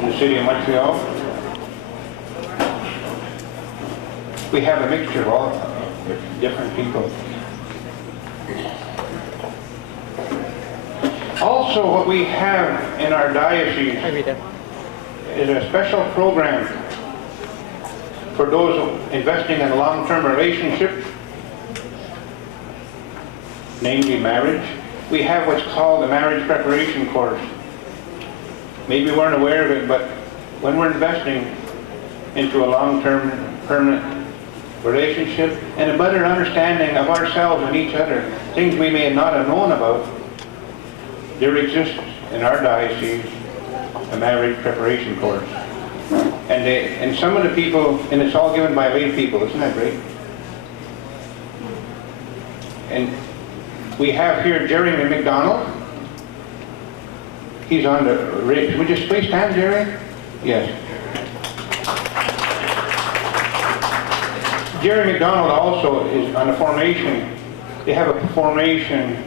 in the city of Montreal. We have a mixture of all different people. Also, what we have in our diocese is a special program for those investing in a long-term relationship, namely marriage. We have what's called a marriage preparation course. Maybe you weren't aware of it, but when we're investing into a long-term permanent relationship and a better understanding of ourselves and each other, things we may not have known about, there exists in our diocese a marriage preparation course. And some of the people, and it's all given by lay people, isn't that great? And we have here Jeremy McDonald. He's on the, would you please stand, Jerry? Yes. Jerry McDonald also is on the formation. They have a formation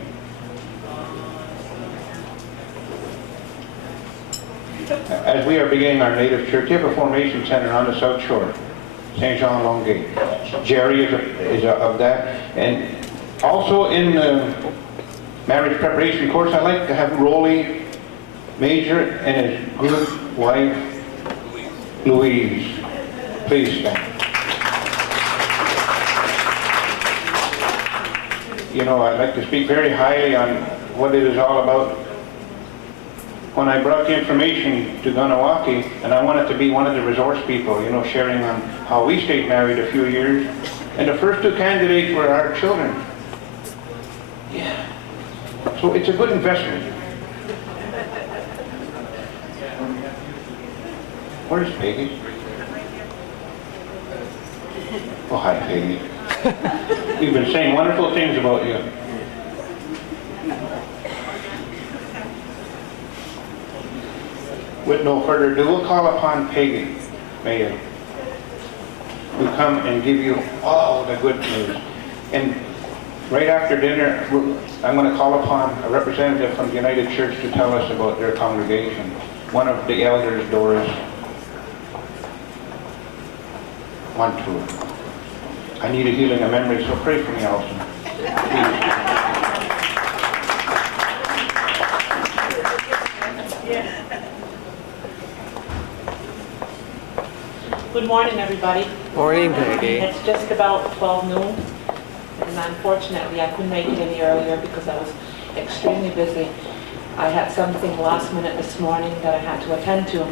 as we are beginning our native church. They have a formation center on the South Shore, St. Jean Longueuil. Jerry is of that. And also in the marriage preparation course, I'd like to have Rolly Major and his good wife, Louise. Please stand. You know, I'd like to speak very highly on what it is all about. When I brought the information to Kahnawake, and I wanted to be one of the resource people, you know, sharing on how we stayed married a few years, and the first two candidates were our children. Yeah. So it's a good investment. Where's Peggy? Oh, hi, Peggy. We've been saying wonderful things about you. With no further ado, we'll call upon Peggy Mayo to come and give you all the good news. And right after dinner, I'm going to call upon a representative from the United Church to tell us about their congregation. One of the elders, Doris. One, two. I need a healing of memory, so pray for me also. Good morning, everybody. Morning, Peggy. It's just about 12 noon, and unfortunately I couldn't make it any earlier because I was extremely busy. I had something last minute this morning that I had to attend to.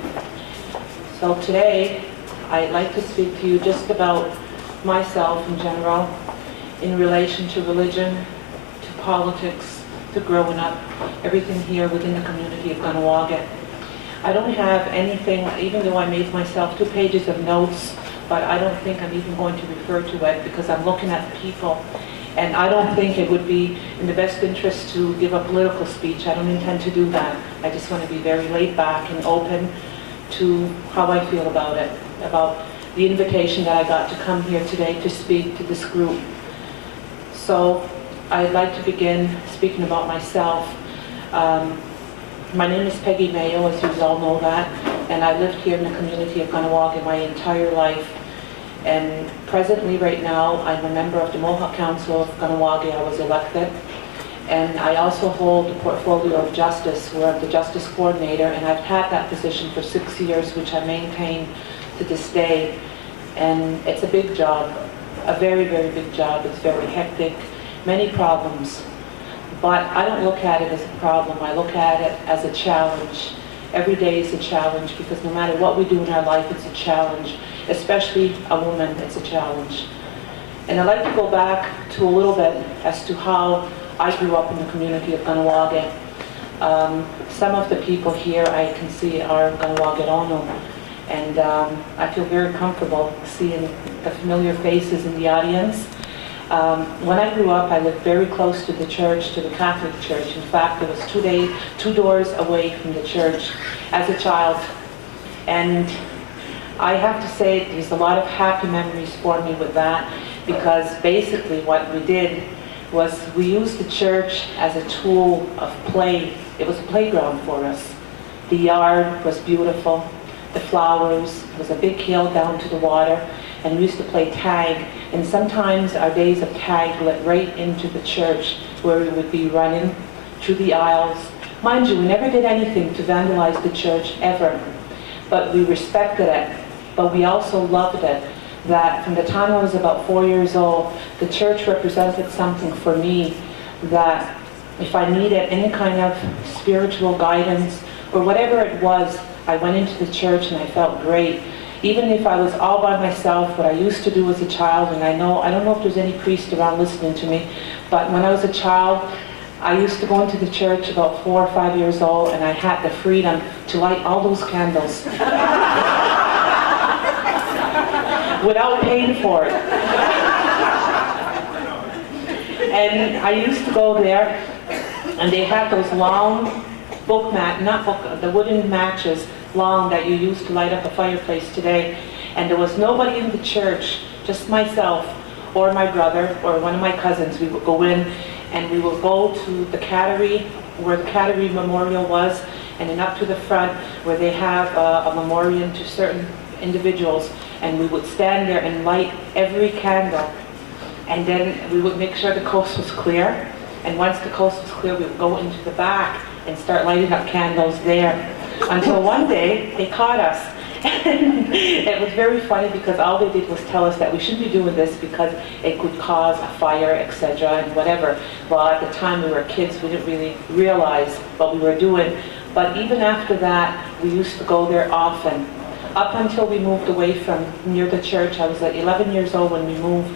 So today, I'd like to speak to you just about myself in general, in relation to religion, to politics, to growing up, everything here within the community of Kahnawake. I don't have anything, even though I made myself 2 pages of notes, but I don't think I'm even going to refer to it because I'm looking at the people. And I don't think it would be in the best interest to give a political speech. I don't intend to do that. I just want to be very laid back and open to how I feel about it, about the invitation that I got to come here today to speak to this group. So I'd like to begin speaking about myself. My name is Peggy Mayo, as you all know that, and I lived here in the community of Kahnawake my entire life. And presently, right now, I'm a member of the Mohawk Council of Kahnawake. I was elected. And I also hold the portfolio of justice, where I'm the justice coordinator, and I've had that position for 6 years, which I maintain to this day. And it's a big job, a very, very big job. It's very hectic, many problems. But I don't look at it as a problem. I look at it as a challenge. Every day is a challenge, because no matter what we do in our life, it's a challenge. Especially a woman, it's a challenge. And I'd like to go back to a little bit as to how I grew up in the community of Kahnawake. Some of the people here I can see are Kahnawake Ono, and I feel very comfortable seeing the familiar faces in the audience. When I grew up, I lived very close to the church, to the Catholic Church. In fact, it was 2 doors away from the church as a child. And I have to say, there's a lot of happy memories for me with that, because basically what we did was we used the church as a tool of play. It was a playground for us. The yard was beautiful. the flowers. It was a big hill down to the water, and we used to play tag. And sometimes our days of tag led right into the church, where we would be running through the aisles. Mind you, we never did anything to vandalize the church, ever. But we respected it. But we also loved it. That from the time I was about 4 years old, the church represented something for me, that if I needed any kind of spiritual guidance or whatever it was, I went into the church and I felt great. Even if I was all by myself, what I used to do as a child, and I don't know if there's any priest around listening to me, but when I was a child, I used to go into the church about 4 or 5 years old, and I had the freedom to light all those candles without paying for it. And I used to go there, and they had those long the wooden matches, long, that you use to light up a fireplace today. And there was nobody in the church, just myself or my brother or one of my cousins. We would go in and we would go to the Cattery, where the Cattery Memorial was, and then up to the front where they have a memorial to certain individuals, and we would stand there and light every candle. And then we would make sure the coast was clear, and once the coast was clear, we would go into the back and start lighting up candles there. Until one day, they caught us. And it was very funny, because all they did was tell us that we shouldn't be doing this because it could cause a fire, etc., and whatever. Well, at the time we were kids, we didn't really realize what we were doing. But even after that, we used to go there often. Up until we moved away from near the church. I was like 11 years old when we moved,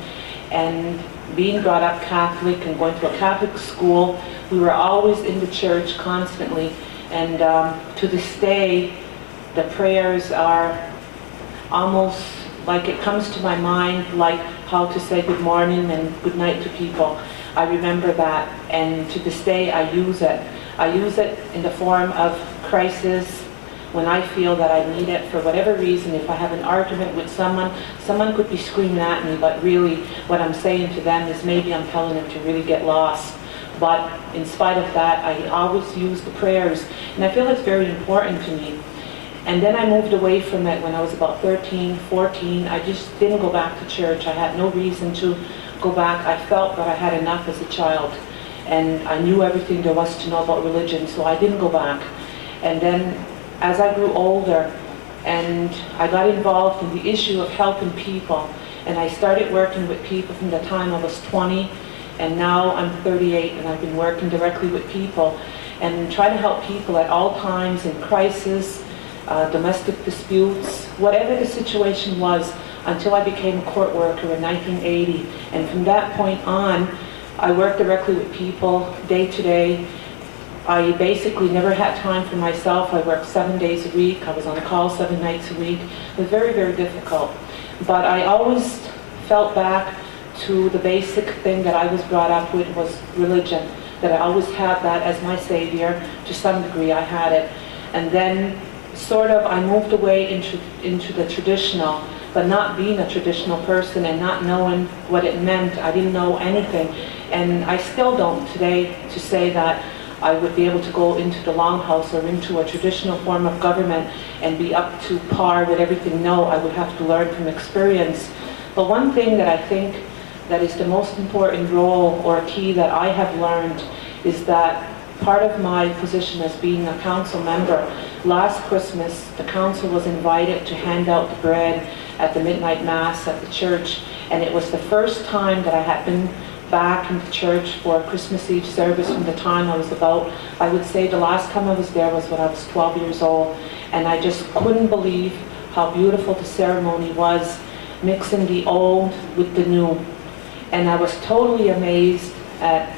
and being brought up Catholic and going to a Catholic school, we were always in the church constantly. And to this day, the prayers are almost like, it comes to my mind like how to say good morning and good night to people. I remember that, and to this day I use it. I use it in the form of crisis, when I feel that I need it for whatever reason. If I have an argument with someone could be screaming at me, but really what I'm saying to them is maybe I'm telling them to really get lost. But in spite of that, I always use the prayers, and I feel it's very important to me. And then I moved away from it when I was about 13, 14. I just didn't go back to church. I had no reason to go back. I felt that I had enough as a child, and I knew everything there was to know about religion, so I didn't go back. And then as I grew older, and I got involved in the issue of helping people, and I started working with people from the time I was 20, and now I'm 38, and I've been working directly with people and trying to help people at all times, in crisis, domestic disputes, whatever the situation was, until I became a court worker in 1980. And from that point on, I worked directly with people day to day. I basically never had time for myself. I worked 7 days a week. I was on call 7 nights a week. It was very, very difficult. But I always felt back to the basic thing that I was brought up with, was religion. That I always had that as my savior. To some degree, I had it. And then sort of I moved away into the traditional, but not being a traditional person and not knowing what it meant. I didn't know anything. And I still don't today, to say that I would be able to go into the longhouse or into a traditional form of government and be up to par with everything. No, I would have to learn from experience. But one thing that I think that is the most important role or key that I have learned is that part of my position as being a council member, last Christmas the council was invited to hand out the bread at the midnight mass at the church, and it was the first time that I had been back in the church for a Christmas Eve service from the time I was about, I would say the last time I was there was when I was 12 years old, and I just couldn't believe how beautiful the ceremony was, mixing the old with the new. And I was totally amazed at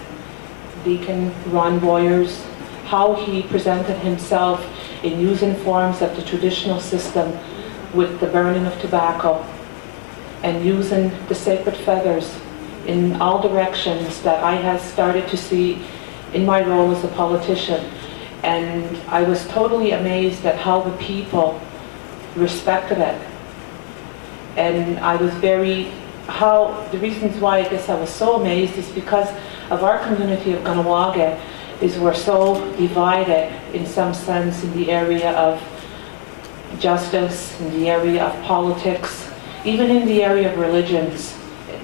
Deacon Ron Boyers, how he presented himself in using forms of the traditional system with the burning of tobacco and using the sacred feathers in all directions that I had started to see in my role as a politician. And I was totally amazed at how the people respected it. And I was the reasons why I guess I was so amazed is because of our community of Kahnawake, is we're so divided in some sense in the area of justice, in the area of politics, even in the area of religions.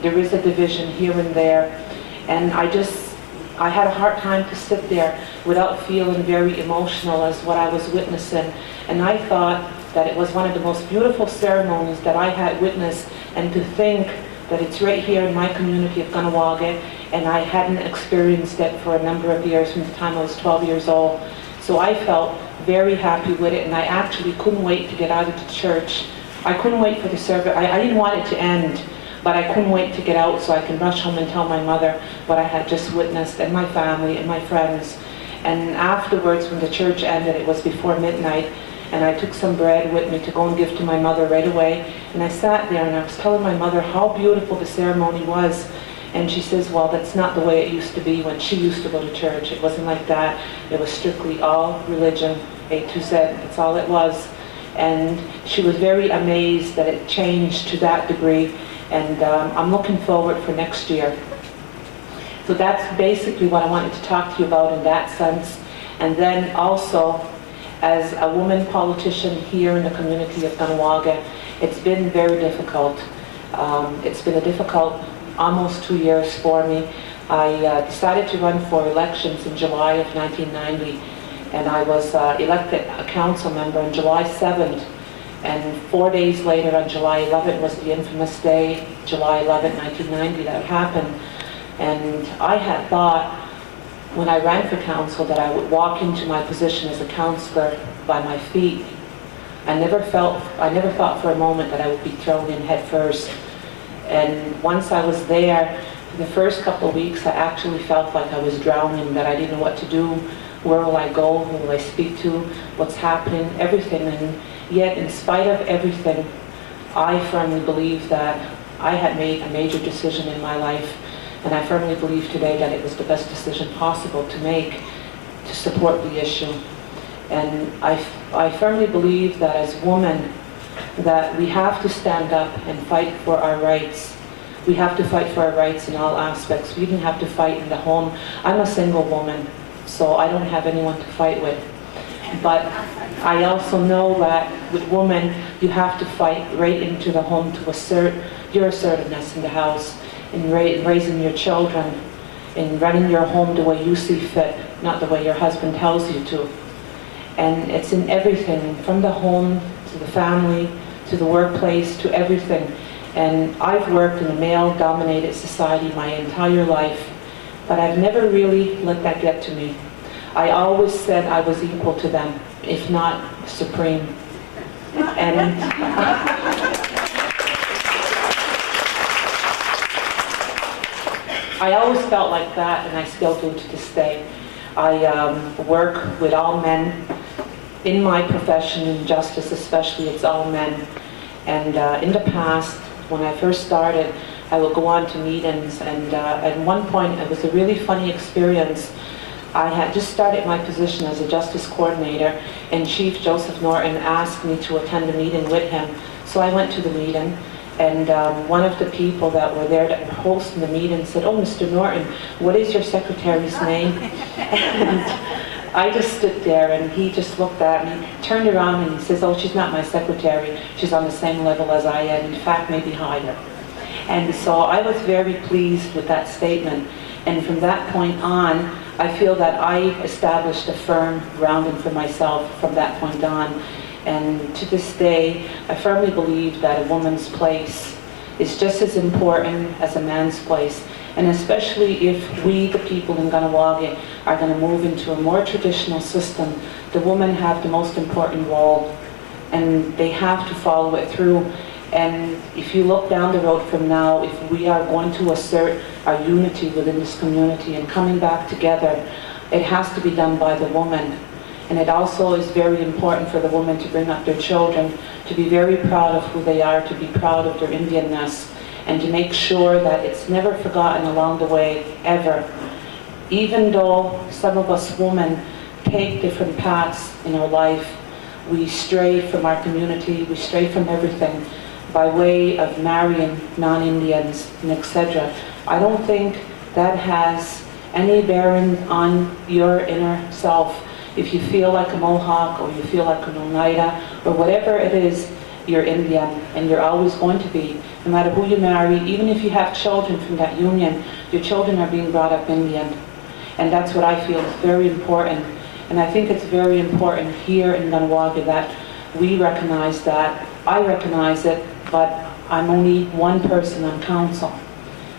There is a division here and there. And I had a hard time to sit there without feeling very emotional as what I was witnessing. And I thought that it was one of the most beautiful ceremonies that I had witnessed, and to think that it's right here in my community of Kahnawake, and I hadn't experienced it for a number of years, from the time I was 12 years old. So I felt very happy with it, and I actually couldn't wait to get out of the church. I couldn't wait for the service. I didn't want it to end, but I couldn't wait to get out so I can rush home and tell my mother what I had just witnessed, and my family and my friends. And afterwards, when the church ended, it was before midnight, and I took some bread with me to go and give to my mother right away. And I sat there and I was telling my mother how beautiful the ceremony was. And she says, well, that's not the way it used to be when she used to go to church. It wasn't like that. It was strictly all religion, A to Z. That's all it was. And she was very amazed that it changed to that degree. And I'm looking forward for next year. So that's basically what I wanted to talk to you about in that sense. And then also, as a woman politician here in the community of Kahnawake, it's been very difficult. It's been a difficult almost 2 years for me. I decided to run for elections in July of 1990, and I was elected a council member on July 7th. And 4 days later, on July 11th, was the infamous day, July 11th, 1990, that happened. And I had thought, when I ran for council, that I would walk into my position as a councillor by my feet. I never thought for a moment that I would be thrown in head first. And once I was there, the first couple of weeks, I actually felt like I was drowning, that I didn't know what to do. Where will I go? Who will I speak to? What's happening? Everything. And yet, in spite of everything, I firmly believe that I had made a major decision in my life. And I firmly believe today that it was the best decision possible to make to support the issue. And I firmly believe that as women, that we have to stand up and fight for our rights. We have to fight for our rights in all aspects. We even have to fight in the home. I'm a single woman, so I don't have anyone to fight with. But I also know that with women, you have to fight right into the home to assert your assertiveness in the house, in raising your children, in running your home the way you see fit, not the way your husband tells you to. And it's in everything, from the home to the family, to the workplace, to everything. And I've worked in a male-dominated society my entire life, but I've never really let that get to me. I always said I was equal to them, if not supreme. And I always felt like that, and I still do to this day. I work with all men. In my profession, in justice especially, it's all men. And in the past, when I first started, I would go on to meetings, and at one point, it was a really funny experience. I had just started my position as a justice coordinator, and Chief Joseph Norton asked me to attend a meeting with him. So I went to the meeting, and one of the people that were there that were hosting the meeting said, "Oh, Mr. Norton, what is your secretary's name?" And I just stood there, and he just looked at me, turned around, and he says, "Oh, she's not my secretary. She's on the same level as I am, in fact, maybe higher." And so I was very pleased with that statement. And from that point on, I feel that I established a firm grounding for myself from that point on. And to this day, I firmly believe that a woman's place is just as important as a man's place. And especially if we, the people in Kahnawake, are going to move into a more traditional system, the women have the most important role, and they have to follow it through. And if you look down the road from now, if we are going to assert our unity within this community and coming back together, it has to be done by the woman. And it also is very important for the women to bring up their children, to be very proud of who they are, to be proud of their Indianness, and to make sure that it's never forgotten along the way, ever. Even though some of us women take different paths in our life, we stray from our community, we stray from everything by way of marrying non-Indians and etc. I don't think that has any bearing on your inner self. If you feel like a Mohawk, or you feel like an Oneida, or whatever it is, you're Indian, and you're always going to be. No matter who you marry, even if you have children from that union, your children are being brought up Indian. And that's what I feel is very important. And I think it's very important here in Kahnawake that we recognize that. I recognize it, but I'm only one person on council.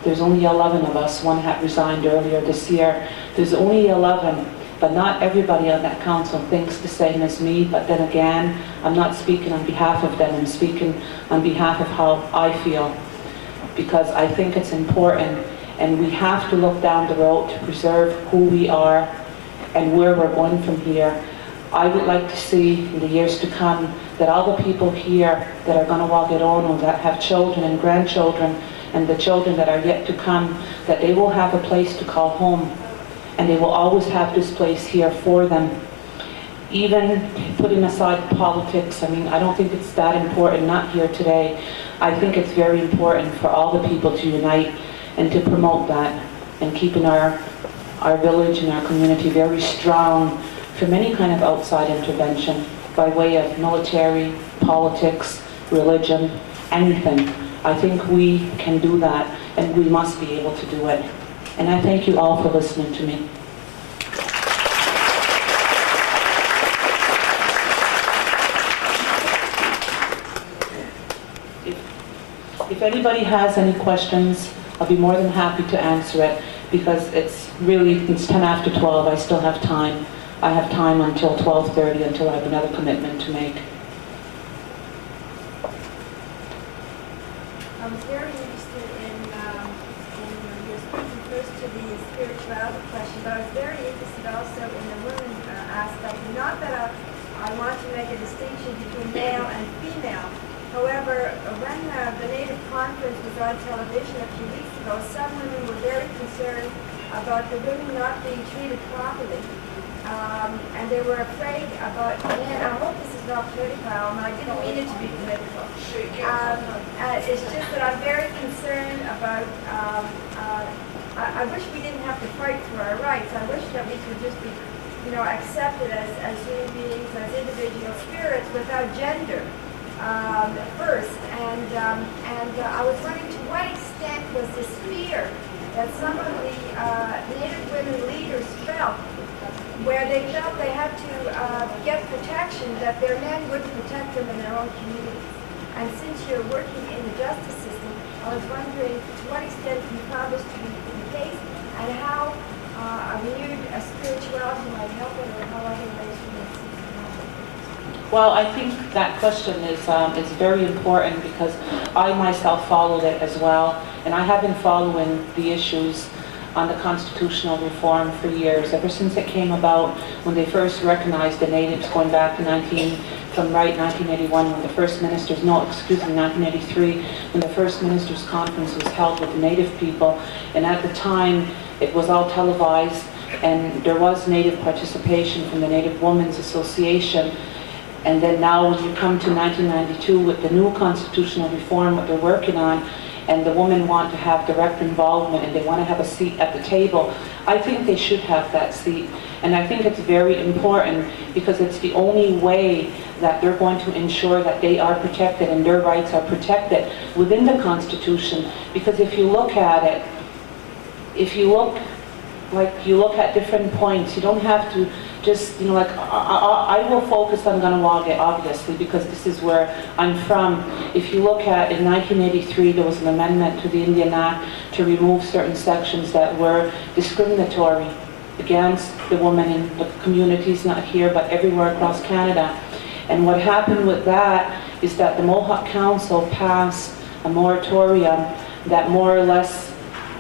There's only 11 of us. One had resigned earlier this year. There's only 11, but not everybody on that council thinks the same as me. But then again, I'm not speaking on behalf of them. I'm speaking on behalf of how I feel, because I think it's important, and we have to look down the road to preserve who we are and where we're going from here. I would like to see in the years to come that all the people here that are going to walk it on, that have children and grandchildren, and the children that are yet to come, that they will have a place to call home, and they will always have this place here for them. Even putting aside politics, I mean, I don't think it's that important, not here today. I think it's very important for all the people to unite and to promote that, and keeping our village and our community very strong from any kind of outside intervention by way of military, politics, religion, anything. I think we can do that, and we must be able to do it. And I thank you all for listening to me. If anybody has any questions, I'll be more than happy to answer it, because it's 10 after 12, I still have time. I have time until 12:30, until I have another commitment to make. I was very interested in your speaking first to the spirituality question, but I was very interested also in the women aspect. Not that I want to make a distinction between male and female. However, when the Native Conference was on television a few weeks ago, some women were very concerned about the women not being treated properly. And they were afraid about, and I hope this is not political, and I didn't mean it to be political. It's just that I'm very concerned about, I wish we didn't have to fight for our rights. I wish that we could just be, accepted as human beings, as individual spirits without gender first. And I was wondering, to what extent was this fear that some of the Native women leaders felt, where they felt they had to get protection, that their men wouldn't protect them in their own communities. And since you're working in the justice system, I was wondering to what extent you found this to be the case, and how a renewed spirituality might help it, or how other ways you might see it. Well, I think that question is very important, because I myself followed it as well, and I have been following the issues on the constitutional reform for years, ever since it came about, when they first recognized the natives, going back to 1981, when the first ministers, 1983, when the first ministers' conference was held with the native people. And at the time, it was all televised, and there was native participation from the Native Women's Association. And then now, when you come to 1992 with the new constitutional reform, what they're working on, and the women want to have direct involvement, and they want to have a seat at the table, I think they should have that seat. And I think it's very important, because it's the only way that they're going to ensure that they are protected and their rights are protected within the Constitution. Because if you look at it, you look at different points, you don't have to just, I will focus on Kahnawake, obviously, because this is where I'm from. If you look at, in 1983, there was an amendment to the Indian Act to remove certain sections that were discriminatory against the women in the communities, not here, but everywhere across Canada. And what happened with that is that the Mohawk Council passed a moratorium that more or less,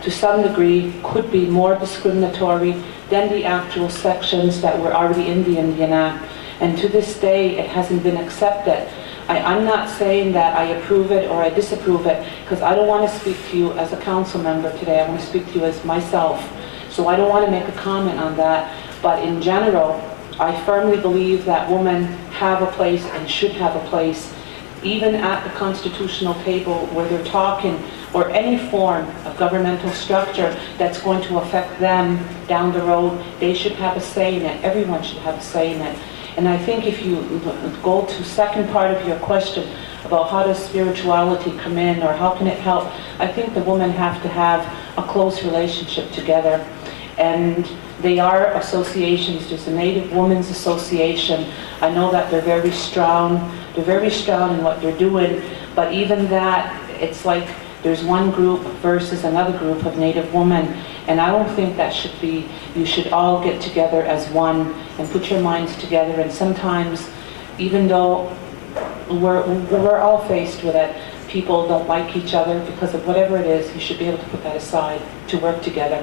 to some degree, could be more discriminatory than the actual sections that were already in the Indian Act. And to this day, it hasn't been accepted. I'm not saying that I approve it or I disapprove it, because I don't want to speak to you as a council member today. I want to speak to you as myself. So I don't want to make a comment on that. But in general, I firmly believe that women have a place and should have a place even at the constitutional table where they're talking, or any form of governmental structure that's going to affect them down the road, they should have a say in it. Everyone should have a say in it. And I think if you go to second part of your question about how does spirituality come in or how can it help, I think the women have to have a close relationship together. And they are associations. There's a Native Women's Association. I know that they're very strong. They're very strong in what they're doing. But even that, it's like there's one group versus another group of Native women. And I don't think that should be, you should all get together as one and put your minds together. And sometimes, even though we're all faced with it, people don't like each other because of whatever it is, you should be able to put that aside to work together.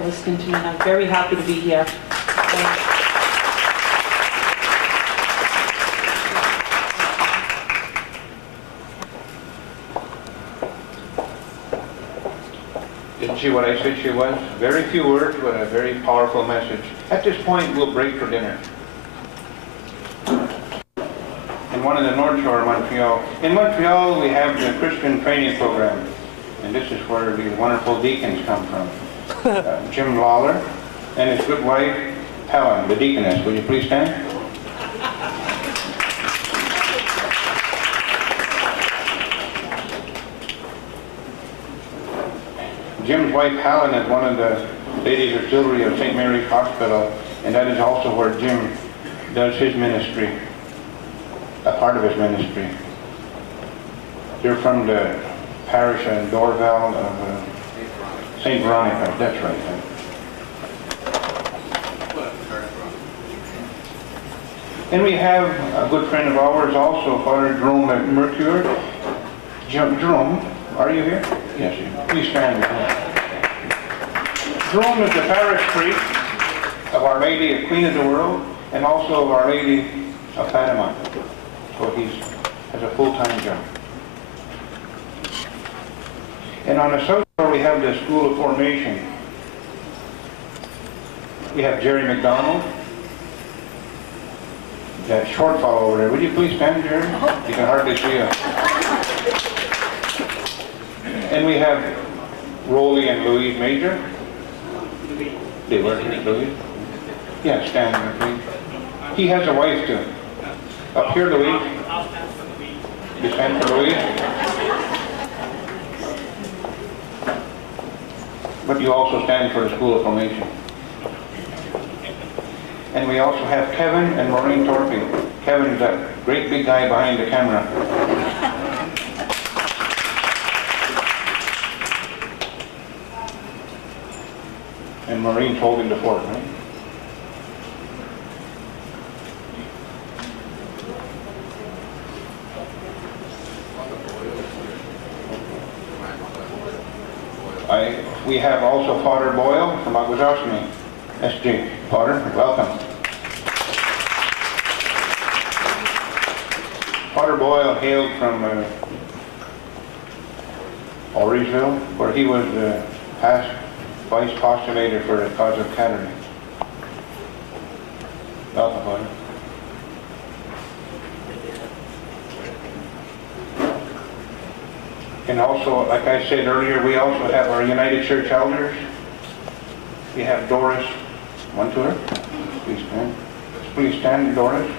Listening to me, and I'm very happy to be here. Didn't see what I said she was? Very few words, but a very powerful message. At this point, we'll break for dinner. In one of the North Shore of Montreal. In Montreal, we have the Christian training program, and this is where the wonderful deacons come from. Jim Lawler and his good wife, Helen, the deaconess. Will you please stand? Jim's wife, Helen, is one of the ladies auxiliary of St. Mary's Hospital, and that is also where Jim does his ministry, a part of his ministry. They're from the parish in Dorval of St. Veronica, that's right. And we have a good friend of ours also, Father Jerome Mercure. Jerome, are you here? Yes, please stand. Jerome is the parish priest of Our Lady of Queen of the World and also of Our Lady of Fatima. So he has a full-time job. And on the south shore we have the School of Formation. We have Jerry McDonald. That short fellow over there. Would you please stand, Jerry? You can hardly see him. And we have Rolly and Louise Major. They work here, Louise? Yeah, stand there, please. He has a wife too. Up here, Louise. You stand for Louise? But you also stand for the School of Formation. And we also have Kevin and Maureen Torpy. Kevin's that great big guy behind the camera. And Maureen's holding the fort, right? We have also Father Boyle from Aguasasmi. SJ. Father, welcome. Father Boyle hailed from Orangeville, where he was the past vice postulator for the cause of cataracts. Welcome, Father. And also, like I said earlier, we also have our United Church elders. We have Doris. One to her. Please stand. Please stand, Doris.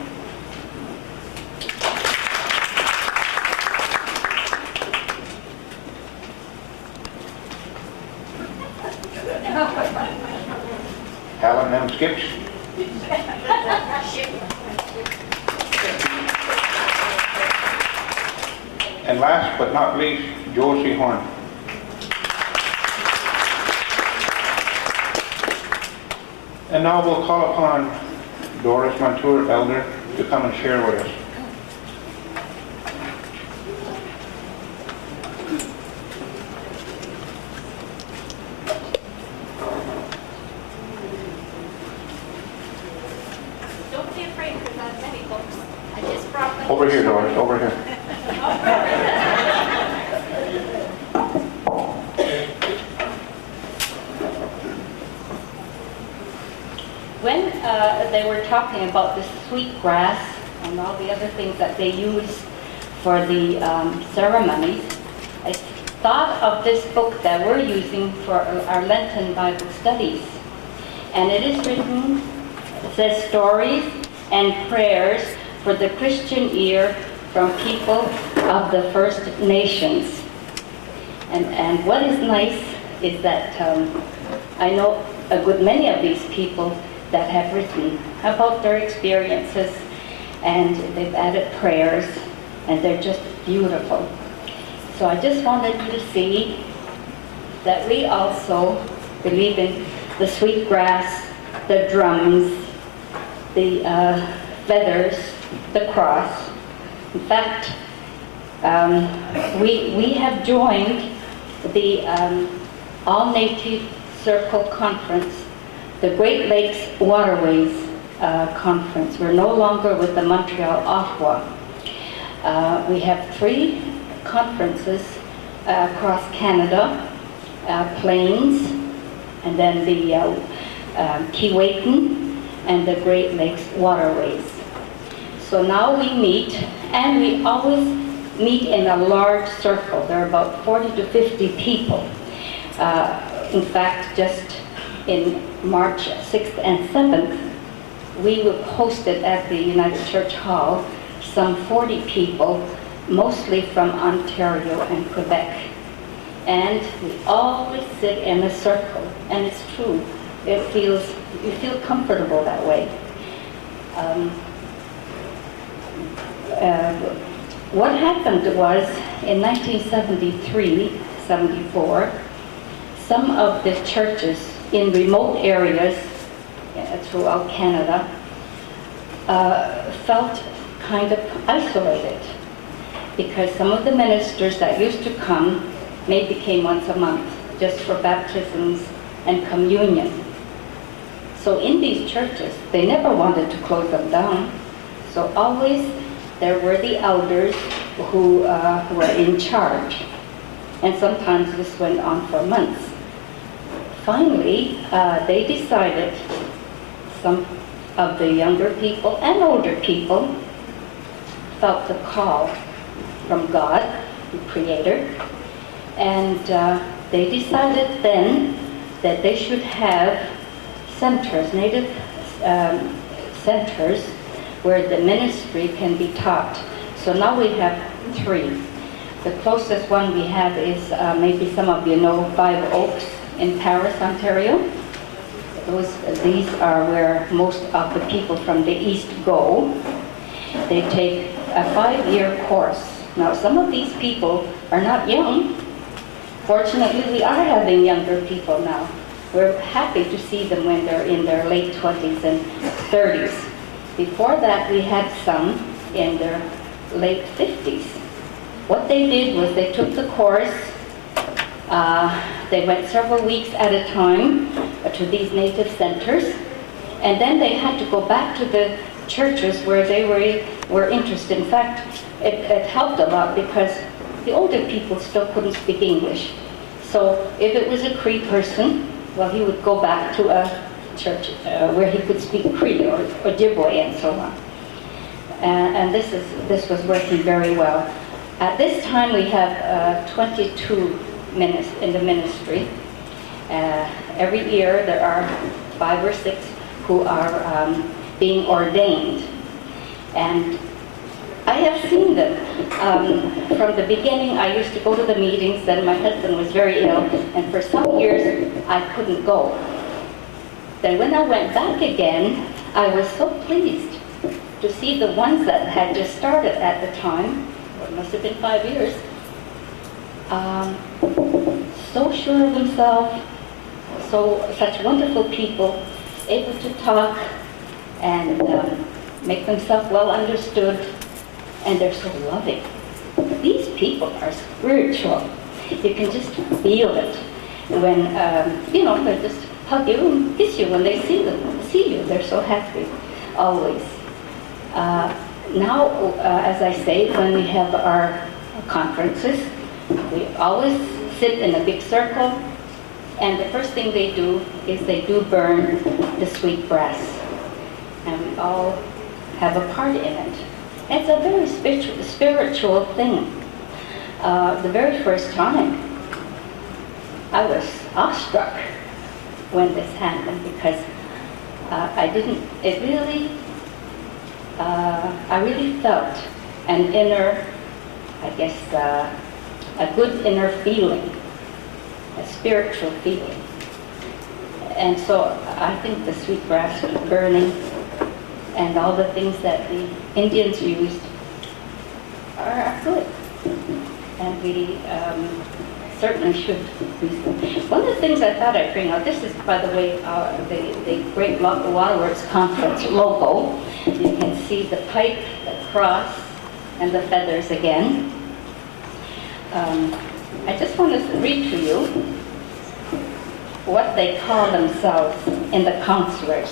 Helen M. Skips. And last but not least, Josie Horn. And now we'll call upon Doris Montour, Elder, to come and share with us. Don't be afraid, because I have many books. I just brought them. Over here, Doris, over here. they were talking about the sweet grass and all the other things that they use for the ceremonies, I thought of this book that we're using for our Lenten Bible studies. And it is written, it says, Stories and Prayers for the Christian Year from People of the First Nations. And what is nice is that I know a good many of these people that have written about their experiences, and they've added prayers, and they're just beautiful. So I just wanted you to see that we also believe in the sweet grass, the drums, the feathers, the cross. In fact, we have joined the All-Native Circle Conference, the Great Lakes Waterways Conference. We're no longer with the Montreal Ottawa. We have 3 conferences across Canada, Plains, and then the Keewatin and the Great Lakes Waterways. So now we meet, and we always meet in a large circle. There are about 40 to 50 people. In fact, just in March 6th and 7th, we hosted at the United Church Hall some 40 people, mostly from Ontario and Quebec. And we always sit in a circle, and it's true. You feel comfortable that way. What happened was, in 1973-74, some of the churches in remote areas throughout Canada felt kind of isolated, because some of the ministers that used to come maybe came once a month just for baptisms and communion. So in these churches, they never wanted to close them down. So always there were the elders who were in charge. And sometimes this went on for months. Finally, they decided, some of the younger people and older people felt the call from God, the Creator, and they decided then that they should have centers, native centers, where the ministry can be taught. So now we have 3. The closest one we have is, maybe some of you know, 5 Oaks in Paris, Ontario. These are where most of the people from the East go. They take a 5-year course. Now, some of these people are not young. Fortunately, we are having younger people now. We're happy to see them when they're in their late 20s and 30s. Before that, we had some in their late 50s. What they did was they took the course. They went several weeks at a time to these native centers, and then they had to go back to the churches where they were interested. In fact, it helped a lot because the older people still couldn't speak English. So if it was a Cree person, well, he would go back to a church where he could speak Cree or Ojibwe and so on. And this was working very well. At this time, we have 22 in the ministry. Every year, there are 5 or 6 who are being ordained. And I have seen them. From the beginning, I used to go to the meetings, then my husband was very ill, and for some years, I couldn't go. Then when I went back again, I was so pleased to see the ones that had just started at the time, or it must have been 5 years, so sure of themselves, such wonderful people, able to talk and make themselves well understood, and they're so loving. These people are spiritual. You can just feel it when, they just hug you and kiss you when they see you. They're so happy, always. Now, as I say, when we have our conferences, we always sit in a big circle, and the first thing they do is they do burn the sweet grass. and we all have a part in it. It's a very spiritual thing. The very first time, I was awestruck when this happened because I really felt an inner, I guess, a good inner feeling, a spiritual feeling. And so I think the sweetgrass burning and all the things that the Indians used are good. And we certainly should use them. One of the things I thought I'd bring out, this is, by the way, the Great Waterworks Conference logo. You can see the pipe, the cross, and the feathers again. I just want to read to you what they call themselves in the counselors.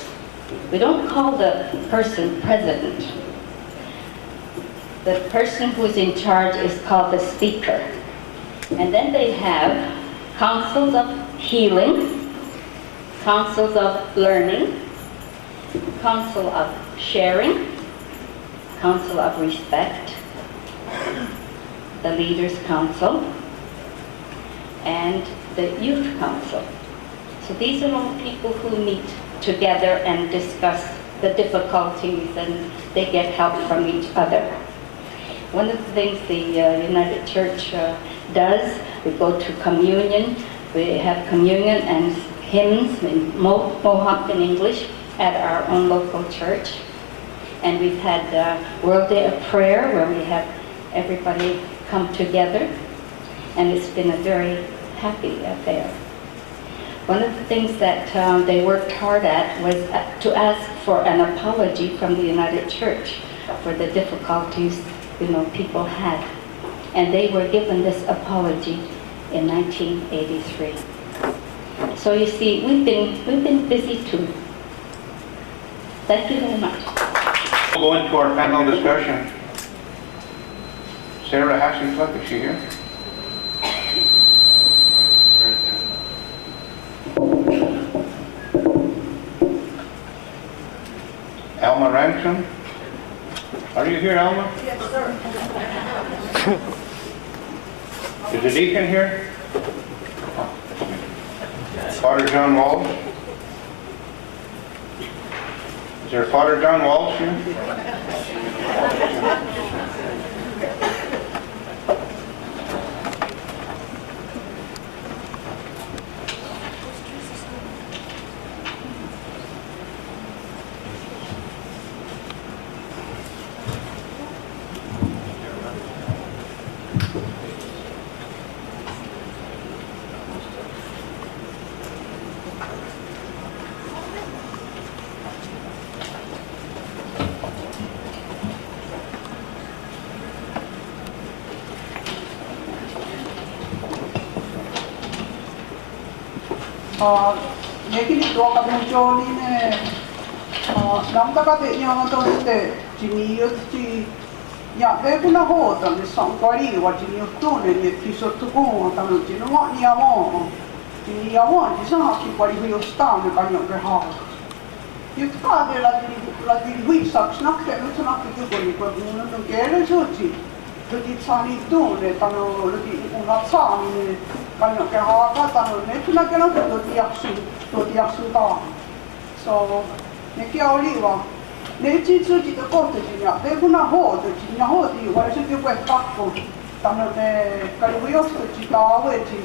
We don't call the person president. The person who's in charge is called the speaker. And then they have councils of healing, councils of learning, council of sharing, council of respect, the leaders' council, and the youth council. So these are all people who meet together and discuss the difficulties, and they get help from each other. One of the things the United Church does, we go to communion. We have communion and hymns in Mohawk and English at our own local church. And we've had World Day of Prayer, where we have everybody come together. And it's been a very happy affair. One of the things that they worked hard at was to ask for an apology from the United Church for the difficulties, people had. And they were given this apology in 1983. So you see, we've been busy too. Thank you very much. We'll go into our panel discussion. Sarah Hasselfluck, is she here? Alma Ransom? Are you here, Alma? Yes, sir. Is the deacon here? Father John Walsh? Is there Father John Walsh here? Nekini tuoka mujoline namtaka te nyama toste jini yutti ya vekuna hota ne sangwari wa jini yuttune ne kisotuko tanu jinwa niamo jini yamo jisa ki pari hu stane kanyo ke ha yutta de la di hui saksnak te no tnak ke gori ko no no gele joti tutti tsani tune tanu luti una tsani kanyo ke ha ka tanu ne tuna ke no tutti yaksu ta so ne kia oliva ne chi tsuti to kote jinya de kuna ho de jinya ho di wa se ke pues pakko tanu ne kaluyo to chi ta we chi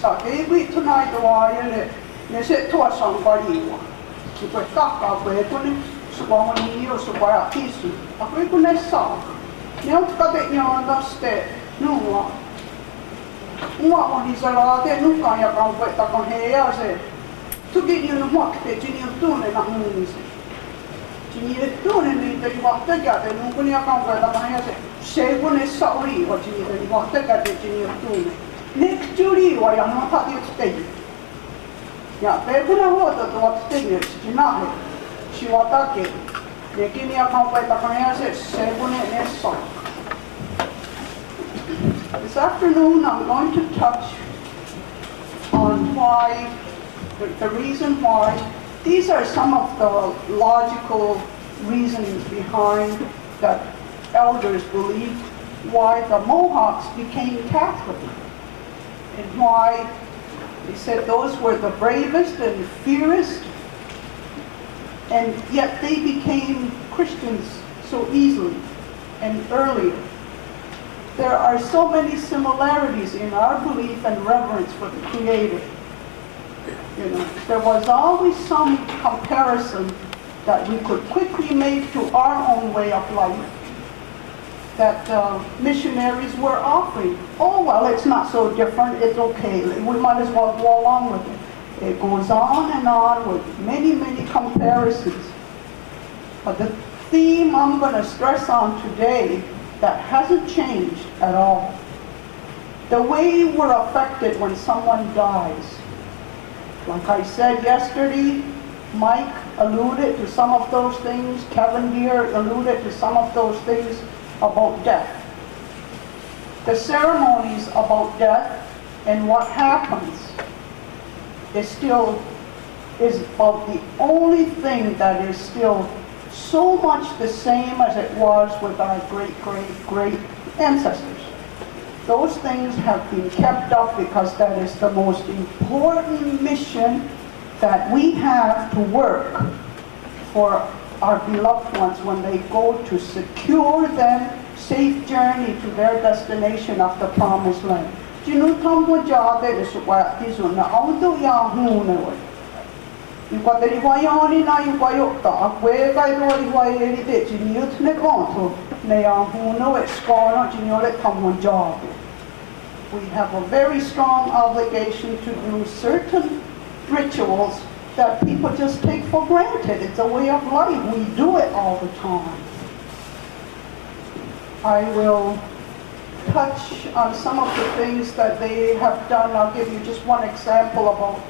sa ke wi tonight wa yele ne se to sang pari wa chi pues takka we kuni suwa ni yo suwa kisu akoi kuna sa ne utka te nya ndaste nuwa Uma on isala te nuka ja kan veta kan heja se. Tuki ni no makte jini tunne na muunise. Jini tunne ni te vahta ja te nuka ni kan veta kan heja se. Se kun essa oli wa jini te vahta ja te jini tunne. Nek juri wa ja no ta ti te. Ja te kun huota tuot te ni jina he. Shiwata ke. Ne kini kan veta kan heja se kun essa. This afternoon I'm going to touch on the reason why these are some of the logical reasons behind that elders believed why the Mohawks became Catholic, and why they said those were the bravest and fiercest, and yet they became Christians so easily and earlier. There are so many similarities in our belief and reverence for the Creator. You know, there was always some comparison that we could quickly make to our own way of life that missionaries were offering. Oh, well, it's not so different, it's okay, we might as well go along with it. It goes on and on with many, many comparisons. But the theme I'm going to stress on today that hasn't changed at all, the way we're affected when someone dies. Like I said yesterday, Mike alluded to some of those things, Kevin here alluded to some of those things about death. The ceremonies about death and what happens is about the only thing that is still so much the same as it was with our great ancestors. Those things have been kept up because that is the most important mission that we have to work for our beloved ones when they go to secure them safe journey to their destination of the promised land. You we have a very strong obligation to do certain rituals that people just take for granted. It's a way of life. We do it all the time. I will touch on some of the things that they have done. I'll give you just one example about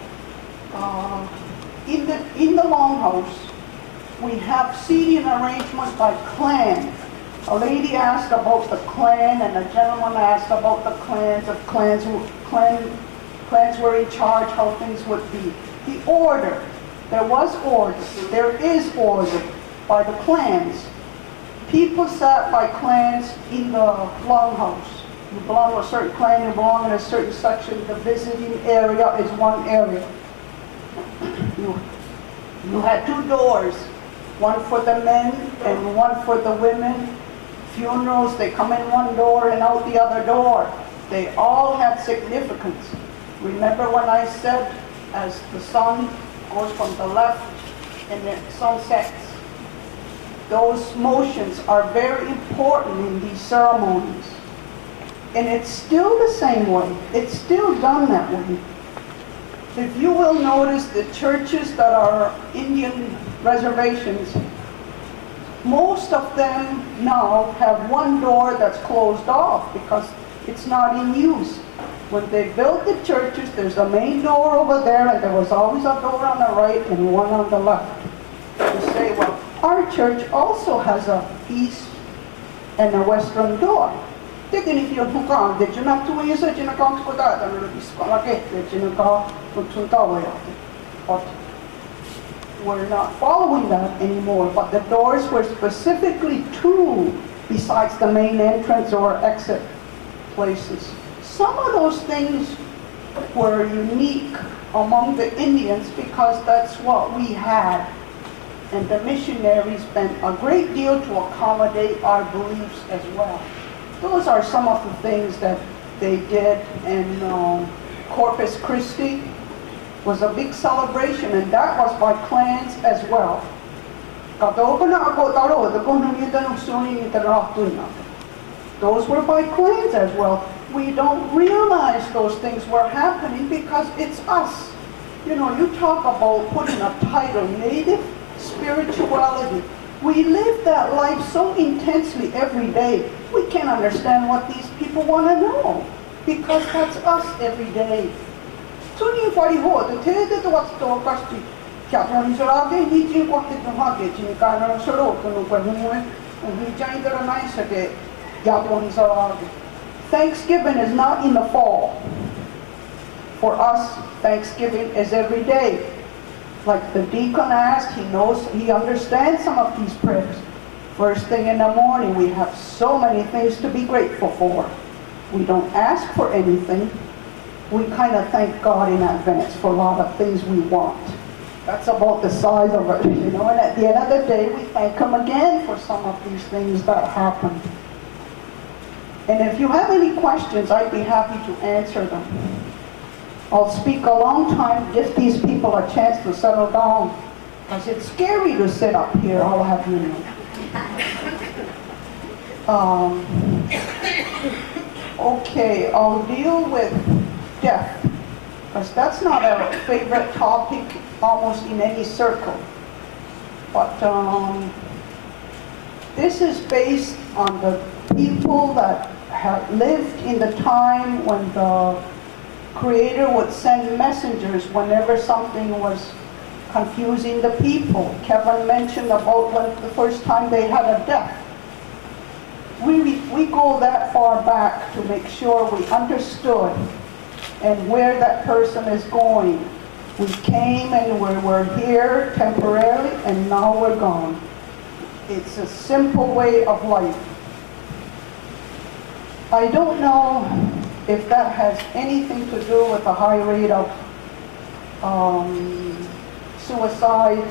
in the longhouse, we have seating arrangements by clan. A lady asked about the clan, and a gentleman asked about the clans, if clans were in charge, how things would be. The order, there was order, there is order by the clans. People sat by clans in the longhouse. You belong to a certain clan, you belong in a certain section, the visiting area is one area. You had two doors, one for the men and one for the women. Funerals, they come in one door and out the other door. They all had significance. Remember when I said, as the sun goes from the left and the sun sets, those motions are very important in these ceremonies. And it's still the same way. It's still done that way. If you will notice, the churches that are Indian reservations, most of them now have one door that's closed off because it's not in use. When they built the churches, there's a main door over there, and there was always a door on the right and one on the left. To say, well, our church also has an east and a western door. But we're not following that anymore, but the doors were specifically two besides the main entrance or exit places. Some of those things were unique among the Indians because that's what we had. And the missionaries spent a great deal to accommodate our beliefs as well. Those are some of the things that they did, and Corpus Christi was a big celebration, and that was by clans as well. Those were by clans as well. We don't realize those things were happening because it's us. You know, you talk about putting a title, native spirituality. We live that life so intensely every day. We can't understand what these people want to know because that's us every day. Thanksgiving is not in the fall. For us, Thanksgiving is every day. Like the deacon asked, he knows, he understands some of these prayers. First thing in the morning, we have so many things to be grateful for. We don't ask for anything. We kind of thank God in advance for a lot of things we want. That's about the size of it, you know, and at the end of the day, we thank Him again for some of these things that happened. And if you have any questions, I'd be happy to answer them. I'll speak a long time, give these people a chance to settle down, because it's scary to sit up here, I'll have you know. Okay, I'll deal with death, because that's not a favorite topic almost in any circle. But this is based on the people that have lived in the time when the Creator would send messengers whenever something was confusing the people. Kevin mentioned about when the first time they had a death. We go that far back to make sure we understood and where that person is going. We came and we're here temporarily, and now we're gone. It's a simple way of life. I don't know if that has anything to do with the high rate of suicide,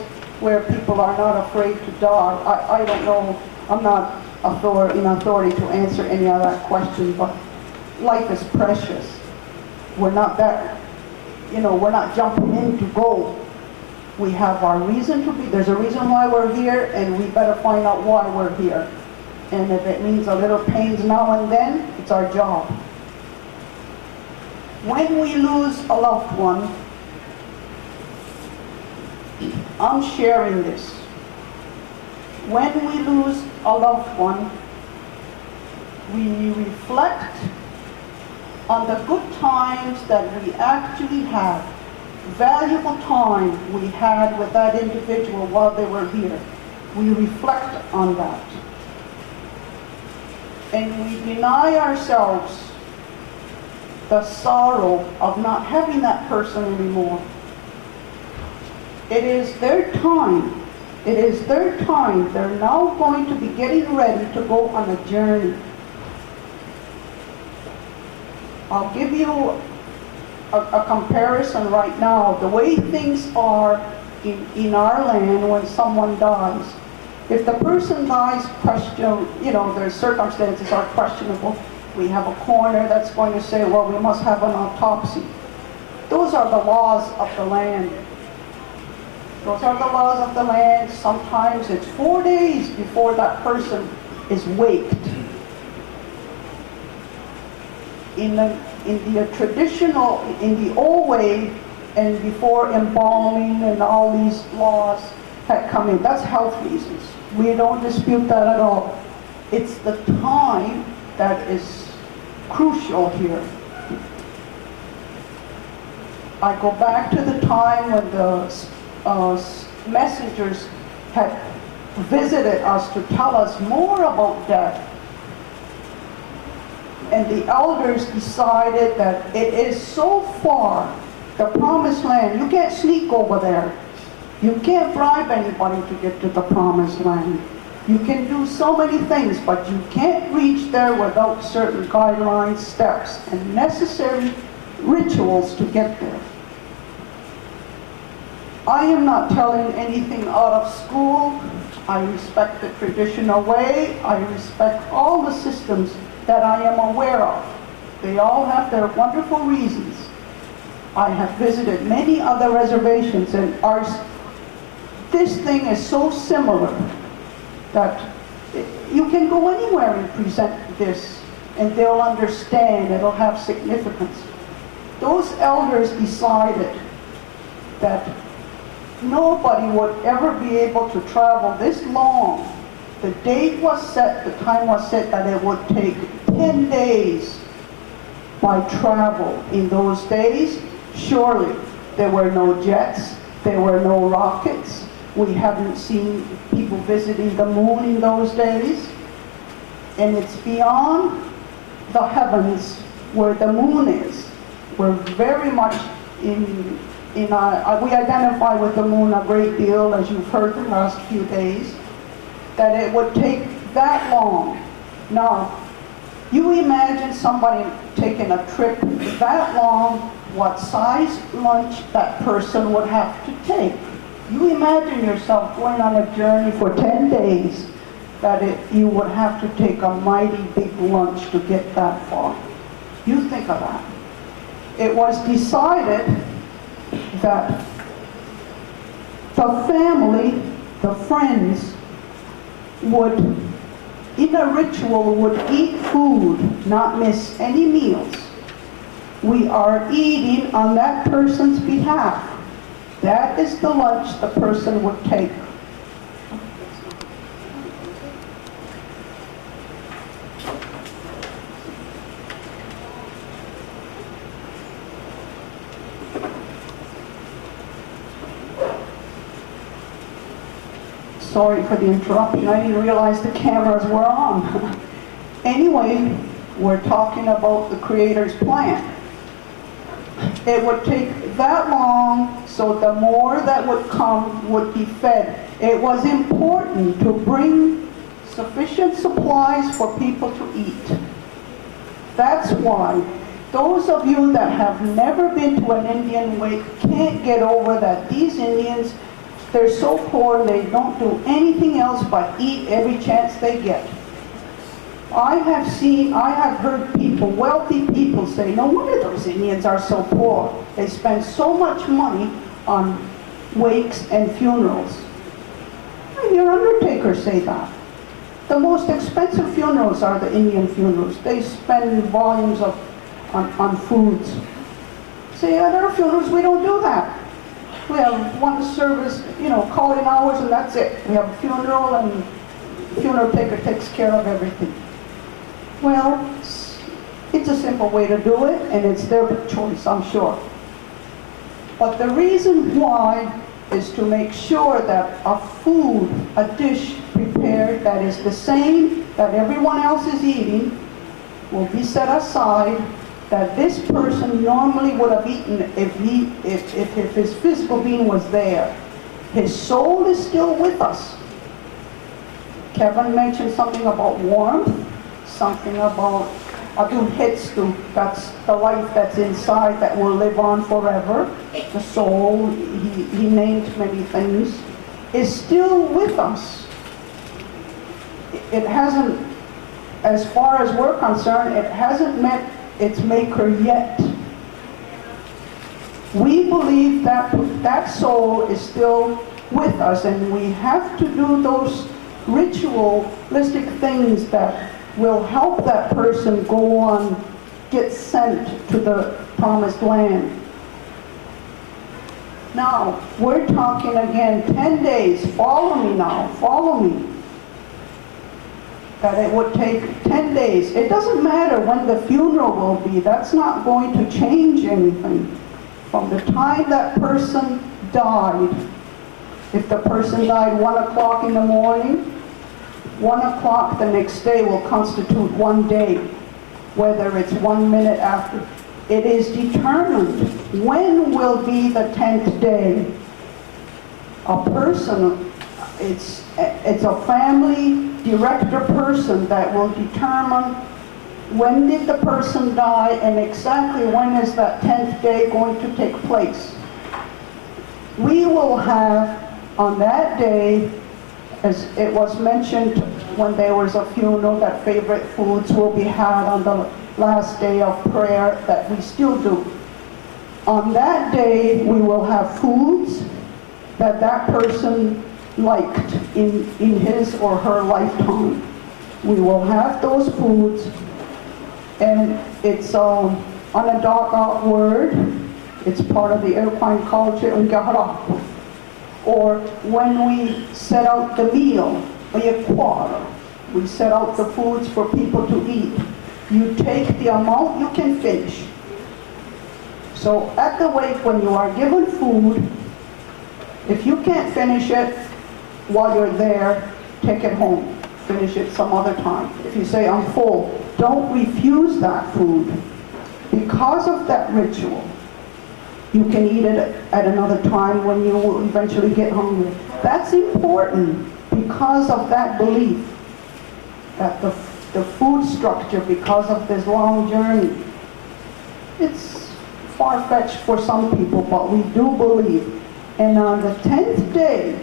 where people are not afraid to die. I don't know. I'm not in authority to answer any of that question, but life is precious. We're not that, you know, we're not jumping in to go. We have our reason to be. There's a reason why we're here, and we better find out why we're here. And if it means a little pains now and then, it's our job. When we lose a loved one, I'm sharing this. When we lose a loved one, we reflect on the good times that we actually had, valuable time we had with that individual while they were here. We reflect on that. And we deny ourselves the sorrow of not having that person anymore. It is their time. It is their time. They're now going to be getting ready to go on a journey. I'll give you a comparison right now. The way things are in our land when someone dies. If the person dies, their circumstances are questionable. We have a coroner that's going to say, well, we must have an autopsy. Those are the laws of the land. Those are the laws of the land. Sometimes it's 4 days before that person is waked. In the traditional, in the old way, and before embalming and all these laws had come in, that's health reasons. We don't dispute that at all. It's the time that is crucial here. I go back to the time when the messengers had visited us to tell us more about death. And the elders decided that it is so far, the promised land, you can't sneak over there. You can't bribe anybody to get to the promised land. You can do so many things, but you can't reach there without certain guidelines, steps, and necessary rituals to get there. I am not telling anything out of school. I respect the traditional way. I respect all the systems that I am aware of. They all have their wonderful reasons. I have visited many other reservations, and this thing is so similar that you can go anywhere and present this, and they'll understand, it'll have significance. Those elders decided that nobody would ever be able to travel this long. The date was set, the time was set that it would take 10 days by travel. In those days, surely there were no jets, there were no rockets. We haven't seen people visiting the moon in those days. And it's beyond the heavens where the moon is. We're very much in we identify with the moon a great deal, as you've heard the last few days, that it would take that long. Now, you imagine somebody taking a trip that long, what size lunch that person would have to take. You imagine yourself going on a journey for 10 days, that you would have to take a mighty big lunch to get that far. You think of that. It was decided that the family, the friends, would, in a ritual, would eat food, not miss any meals. We are eating on that person's behalf. That is the lunch the person would take. Sorry for the interruption. I didn't realize the cameras were on. Anyway, we're talking about the Creator's plan. It would take that long, so the more that would come would be fed. It was important to bring sufficient supplies for people to eat. That's why those of you that have never been to an Indian wake can't get over that these Indians, they're so poor, they don't do anything else but eat every chance they get. I have heard people, wealthy people say, no wonder those Indians are so poor. They spend so much money on wakes and funerals. I hear undertakers say that. The most expensive funerals are the Indian funerals. They spend volumes on foods. Say, at our funerals we don't do that. We have one service, call-in hours, and that's it. We have a funeral, and the funeral taker takes care of everything. Well, it's a simple way to do it, and it's their choice, I'm sure. But the reason why is to make sure that a dish prepared that is the same that everyone else is eating will be set aside, that this person normally would have eaten if his physical being was there. His soul is still with us. Kevin mentioned something about warmth, something about aduhetsu, that's the life that's inside that will live on forever. The soul, he named many things, is still with us. It hasn't, as far as we're concerned, it hasn't met its maker yet. We believe that that soul is still with us, and we have to do those ritualistic things that will help that person go on, get sent to the promised land. Now, we're talking again 10 days. Follow me now, follow me. That it would take 10 days. It doesn't matter when the funeral will be. That's not going to change anything. From the time that person died, if the person died 1 o'clock in the morning, 1 o'clock the next day will constitute 1 day, whether it's 1 minute after. It is determined when will be the 10th day. A person, it's a family director person that will determine when did the person die and exactly when is that 10th day going to take place. We will have on that day, as it was mentioned when there was a funeral, that favorite foods will be had on the last day of prayer, that we still do. On that day, we will have foods that that person liked in his or her lifetime. We will have those foods, and it's on a Daga word. It's part of the Irquine culture, or when we set out the meal, we set out the foods for people to eat. You take the amount you can finish. So at the wake, when you are given food, if you can't finish it while you're there, take it home. Finish it some other time. If you say, I'm full, don't refuse that food. Because of that ritual, You can eat it at another time when you will eventually get hungry. That's important because of that belief that the food structure, because of this long journey, it's far-fetched for some people, but we do believe. And on the 10th day,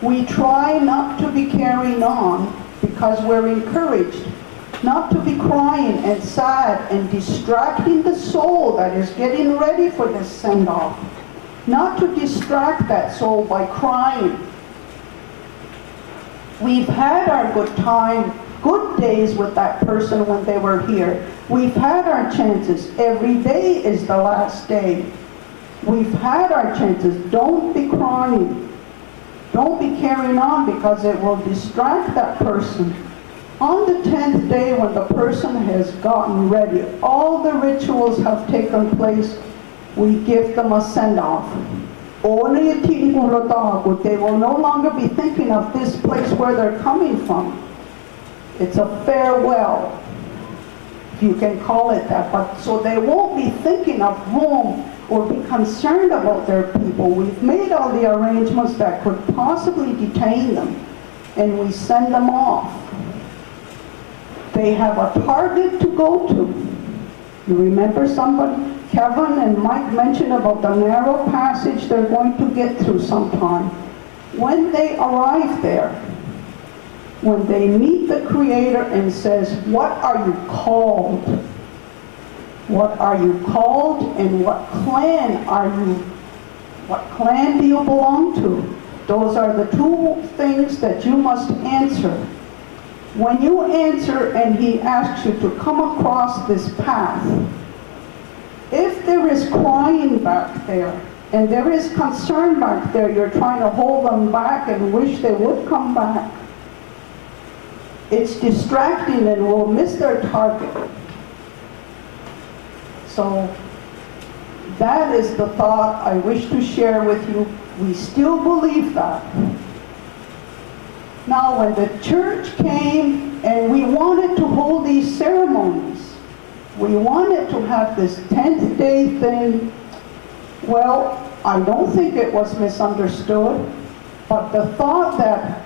we try not to be carrying on because we're encouraged not to be crying and sad and distracting the soul that is getting ready for this send-off. Not to distract that soul by crying. We've had our good time, good days with that person when they were here. We've had our chances. Every day is the last day. We've had our chances. Don't be crying. Don't be carrying on because it will distract that person. On the 10th day, when the person has gotten ready, all the rituals have taken place, we give them a send-off. They will no longer be thinking of this place where they're coming from. It's a farewell, if you can call it that. But so they won't be thinking of home or be concerned about their people. We've made all the arrangements that could possibly detain them, and we send them off. They have a target to go to. You remember somebody, Kevin and Mike mentioned about the narrow passage they're going to get through sometime. When they arrive there, when they meet the Creator and says, what are you called? What are you called and what clan are you? What clan do you belong to? Those are the two things that you must answer. When you answer and he asks you to come across this path, if there is crying back there and there is concern back there, you're trying to hold them back and wish they would come back, it's distracting and will miss their target. So that is the thought I wish to share with you. We still believe that. Now, when the church came and we wanted to hold these ceremonies, we wanted to have this 10th day thing, well, I don't think it was misunderstood, but the thought that,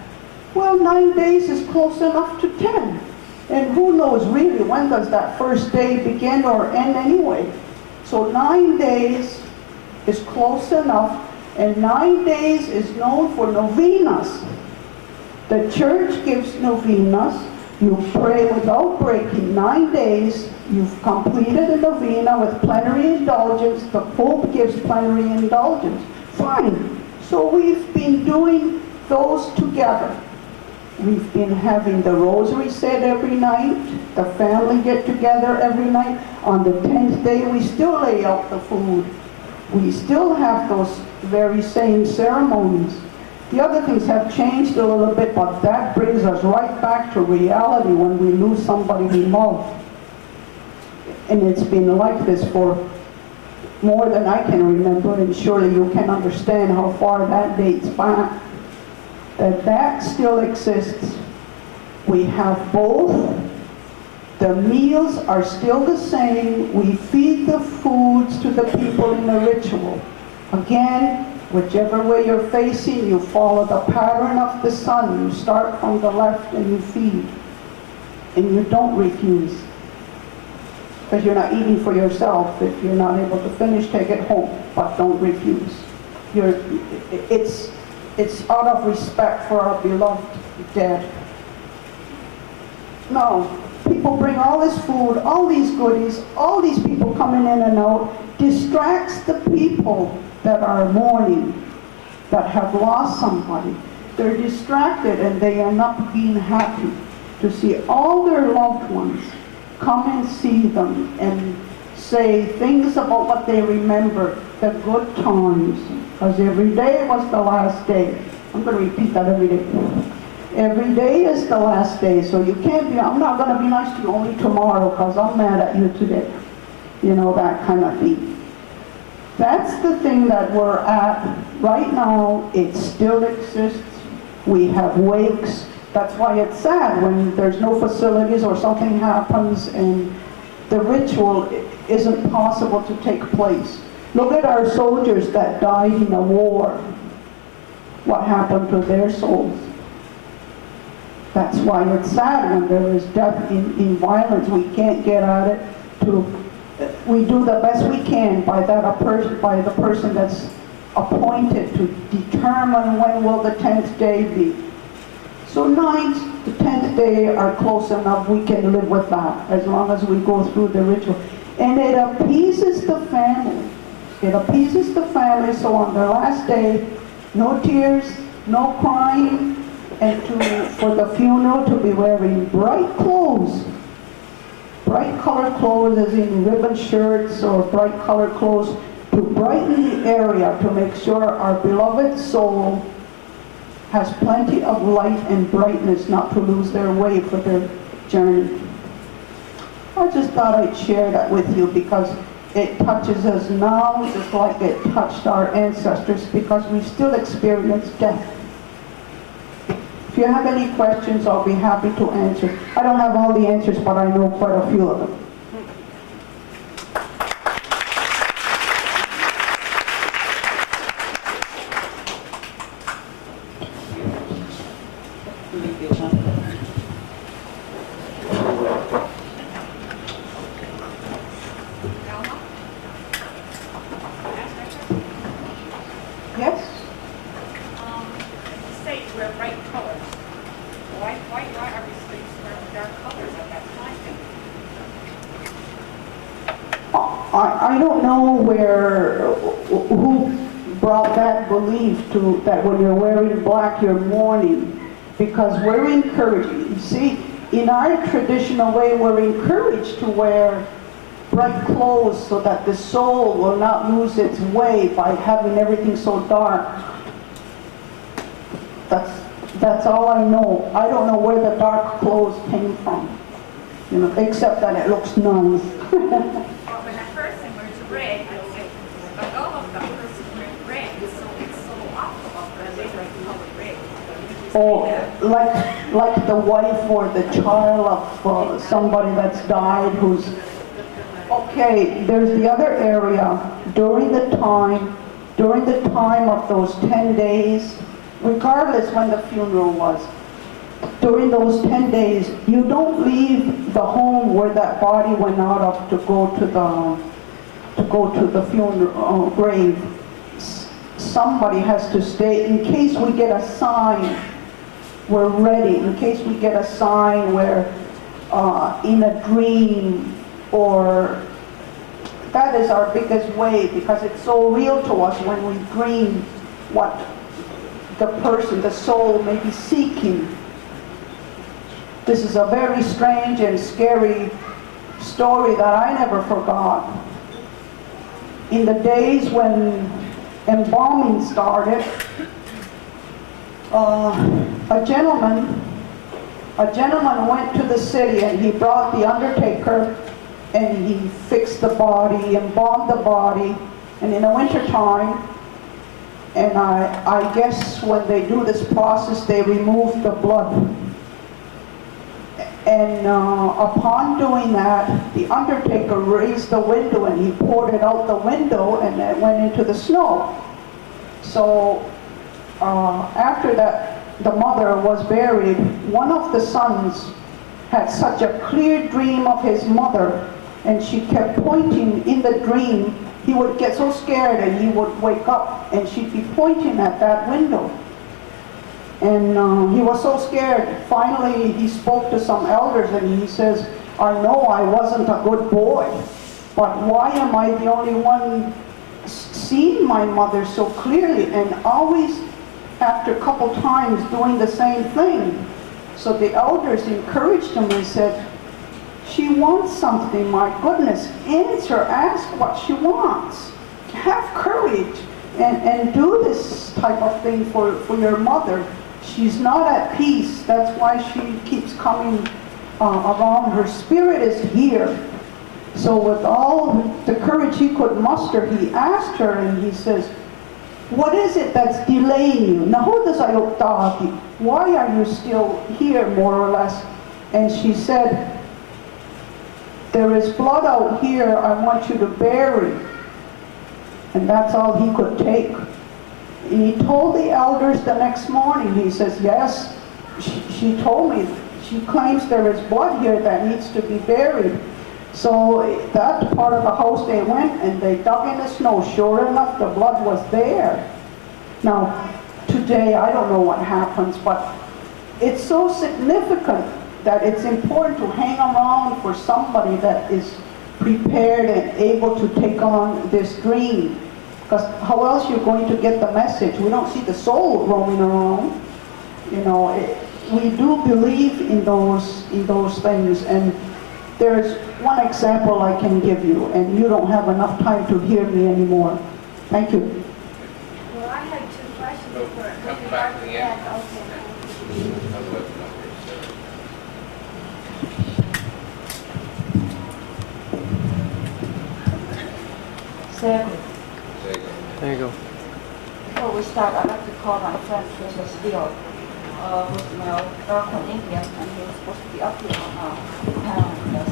well, 9 days is close enough to 10. And who knows really when does that first day begin or end anyway. So 9 days is close enough, and 9 days is known for novenas. The church gives novenas. You pray without breaking 9 days. You've completed a novena with plenary indulgence. The Pope gives plenary indulgence. Fine. So we've been doing those together. We've been having the rosary said every night. The family get together every night. On the 10th day, we still lay out the food. We still have those very same ceremonies. The other things have changed a little bit, but that brings us right back to reality when we lose somebody we love. And it's been like this for more than I can remember, and surely you can understand how far that dates back. That still exists. We have both. The meals are still the same. We feed the foods to the people in the ritual. Again, whichever way you're facing, you follow the pattern of the sun. You start from the left and you feed. And you don't refuse. Because you're not eating for yourself. If you're not able to finish, take it home. But don't refuse. It's out of respect for our beloved dead. No, people bring all this food, all these goodies, all these people coming in and out, distracts the people that are mourning, that have lost somebody. They're distracted and they end up being happy to see all their loved ones come and see them and say things about what they remember, the good times, because every day was the last day. I'm going to repeat that every day. Every day is the last day, so you can't be, I'm not going to be nice to you only tomorrow because I'm mad at you today. You know, that kind of thing. That's the thing that we're at right now. It still exists. We have wakes. That's why it's sad when there's no facilities or something happens and the ritual isn't possible to take place. Look at our soldiers that died in a war. What happened to their souls? That's why it's sad when there is death in violence. We can't get at it. We do the best we can by the person that's appointed to determine when will the 10th day be. So 9th, the 10th day are close enough. We can live with that as long as we go through the ritual. And it appeases the family. It appeases the family, so on the last day, no tears, no crying, and for the funeral to be wearing bright clothes. Bright colored clothes, as in ribbon shirts or bright colored clothes, to brighten the area, to make sure our beloved soul has plenty of light and brightness, not to lose their way for their journey. I just thought I'd share that with you because it touches us now just like it touched our ancestors, because we still experience death. If you have any questions, I'll be happy to answer. I don't have all the answers, but I know quite a few of them. Yes? The States wear bright colors. Why are we States wearing dark colors at that time? I don't know who brought that belief to that when you're wearing black you're mourning, because we're encouraged. You see, in our traditional way, we're encouraged to wear bright clothes so that the soul will not lose its way by having everything so dark. That's all I know. I don't know where the dark clothes came from, you know, except that it looks nice. Well, when a person wears red, I'd say, but all of the person wears red, it's so awful of the different color red. Oh, like the wife or the child of somebody that's died who's... Okay, there's the other area. During the time of those 10 days, regardless when the funeral was, during those 10 days, you don't leave the home where that body went out of to go to the funeral grave. Somebody has to stay in case we get a sign. We're ready. In case we get a sign where in a dream, or that is our biggest way, because it's so real to us when we dream what the person, the soul, may be seeking. This is a very strange and scary story that I never forgot. In the days when embalming started, a gentleman went to the city and he brought the undertaker and he fixed the body, embalmed the body, and in the winter time, and I guess when they do this process, they remove the blood. And upon doing that, the undertaker raised the window and he poured it out the window and it went into the snow. So after that, the mother was buried. One of the sons had such a clear dream of his mother, and she kept pointing in the dream. He would get so scared and he would wake up and she'd be pointing at that window. And he was so scared. Finally, he spoke to some elders and he says, I know I wasn't a good boy, but why am I the only one seeing my mother so clearly, and always after a couple times doing the same thing? So the elders encouraged him and said, she wants something, my goodness, answer, ask what she wants. Have courage and do this type of thing for your mother. She's not at peace, that's why she keeps coming around. Her spirit is here. So with all the courage he could muster, he asked her and he says, what is it that's delaying you? Why are you still here, more or less? And she said, there is blood out here I want you to bury. And that's all he could take. And he told the elders the next morning, he says, yes, she told me, she claims there is blood here that needs to be buried. So that part of the house they went and they dug in the snow. Sure enough, the blood was there. Now, today, I don't know what happens, but it's so significant that it's important to hang around for somebody that is prepared and able to take on this dream. Because how else you're going to get the message? We don't see the soul roaming around. You know, we do believe in those things. And there's one example I can give you, and you don't have enough time to hear me anymore. Thank you. Well, I had two questions No, for come back to the end. Okay. Second. There you go. Before we start, I'd like to call my friend Mr. Steele, who's my daughter from India, and he was supposed to be up here on our panel with us.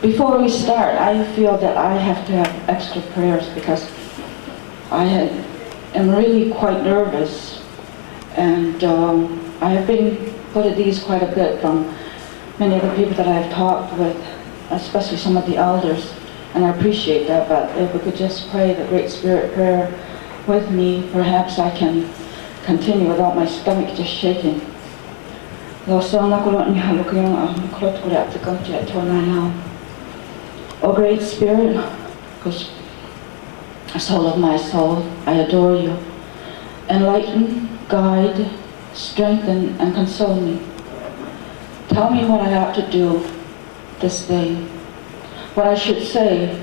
Before we start, I feel that I have to have extra prayers because I am really quite nervous, and I have been put at ease quite a bit from many of the people that I have talked with, especially some of the elders, and I appreciate that. But if we could just pray the Great Spirit prayer with me, perhaps I can continue without my stomach just shaking. O Great Spirit, who's soul of my soul, I adore you. Enlighten, guide, strengthen, and console me. Tell me what I ought to do this day, what I should say,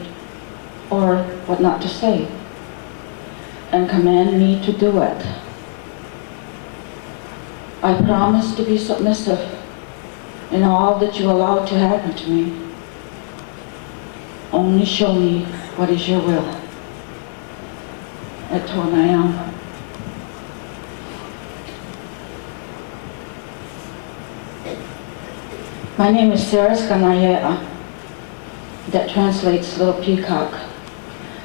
or what not to say, and command me to do it. I promise to be submissive in all that you allow to happen to me. Only show me what is your will. At Tonayam. My name is Sarah Kahnawake. That translates little peacock.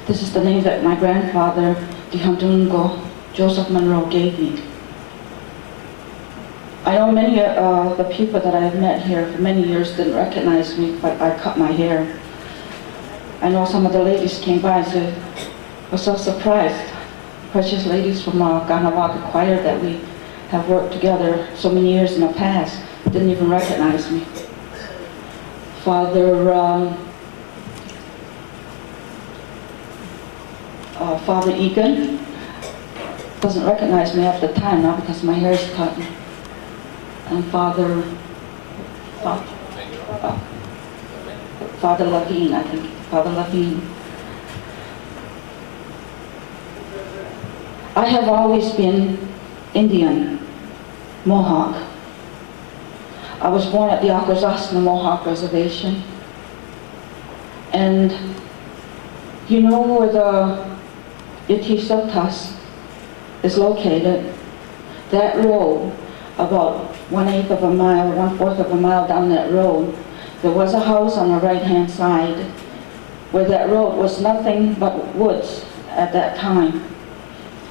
This is the name that my grandfather, Dihandungo, Joseph Monroe, gave me. I know many of the people that I have met here for many years didn't recognize me, but I cut my hair. I know some of the ladies came by and said, "We're so surprised. Precious ladies from Kahnawake choir that we have worked together so many years in the past didn't even recognize me." Father Egan doesn't recognize me at the time now because my hair is cut. And Father Levine, I think. Father Levine. I have always been Indian, Mohawk. I was born at the Akwesasne Mohawk Reservation. And you know where the Itisotas is located? That road, about 1/8 of a mile, 1/4 of a mile down that road, there was a house on the right-hand side where that road was nothing but woods at that time.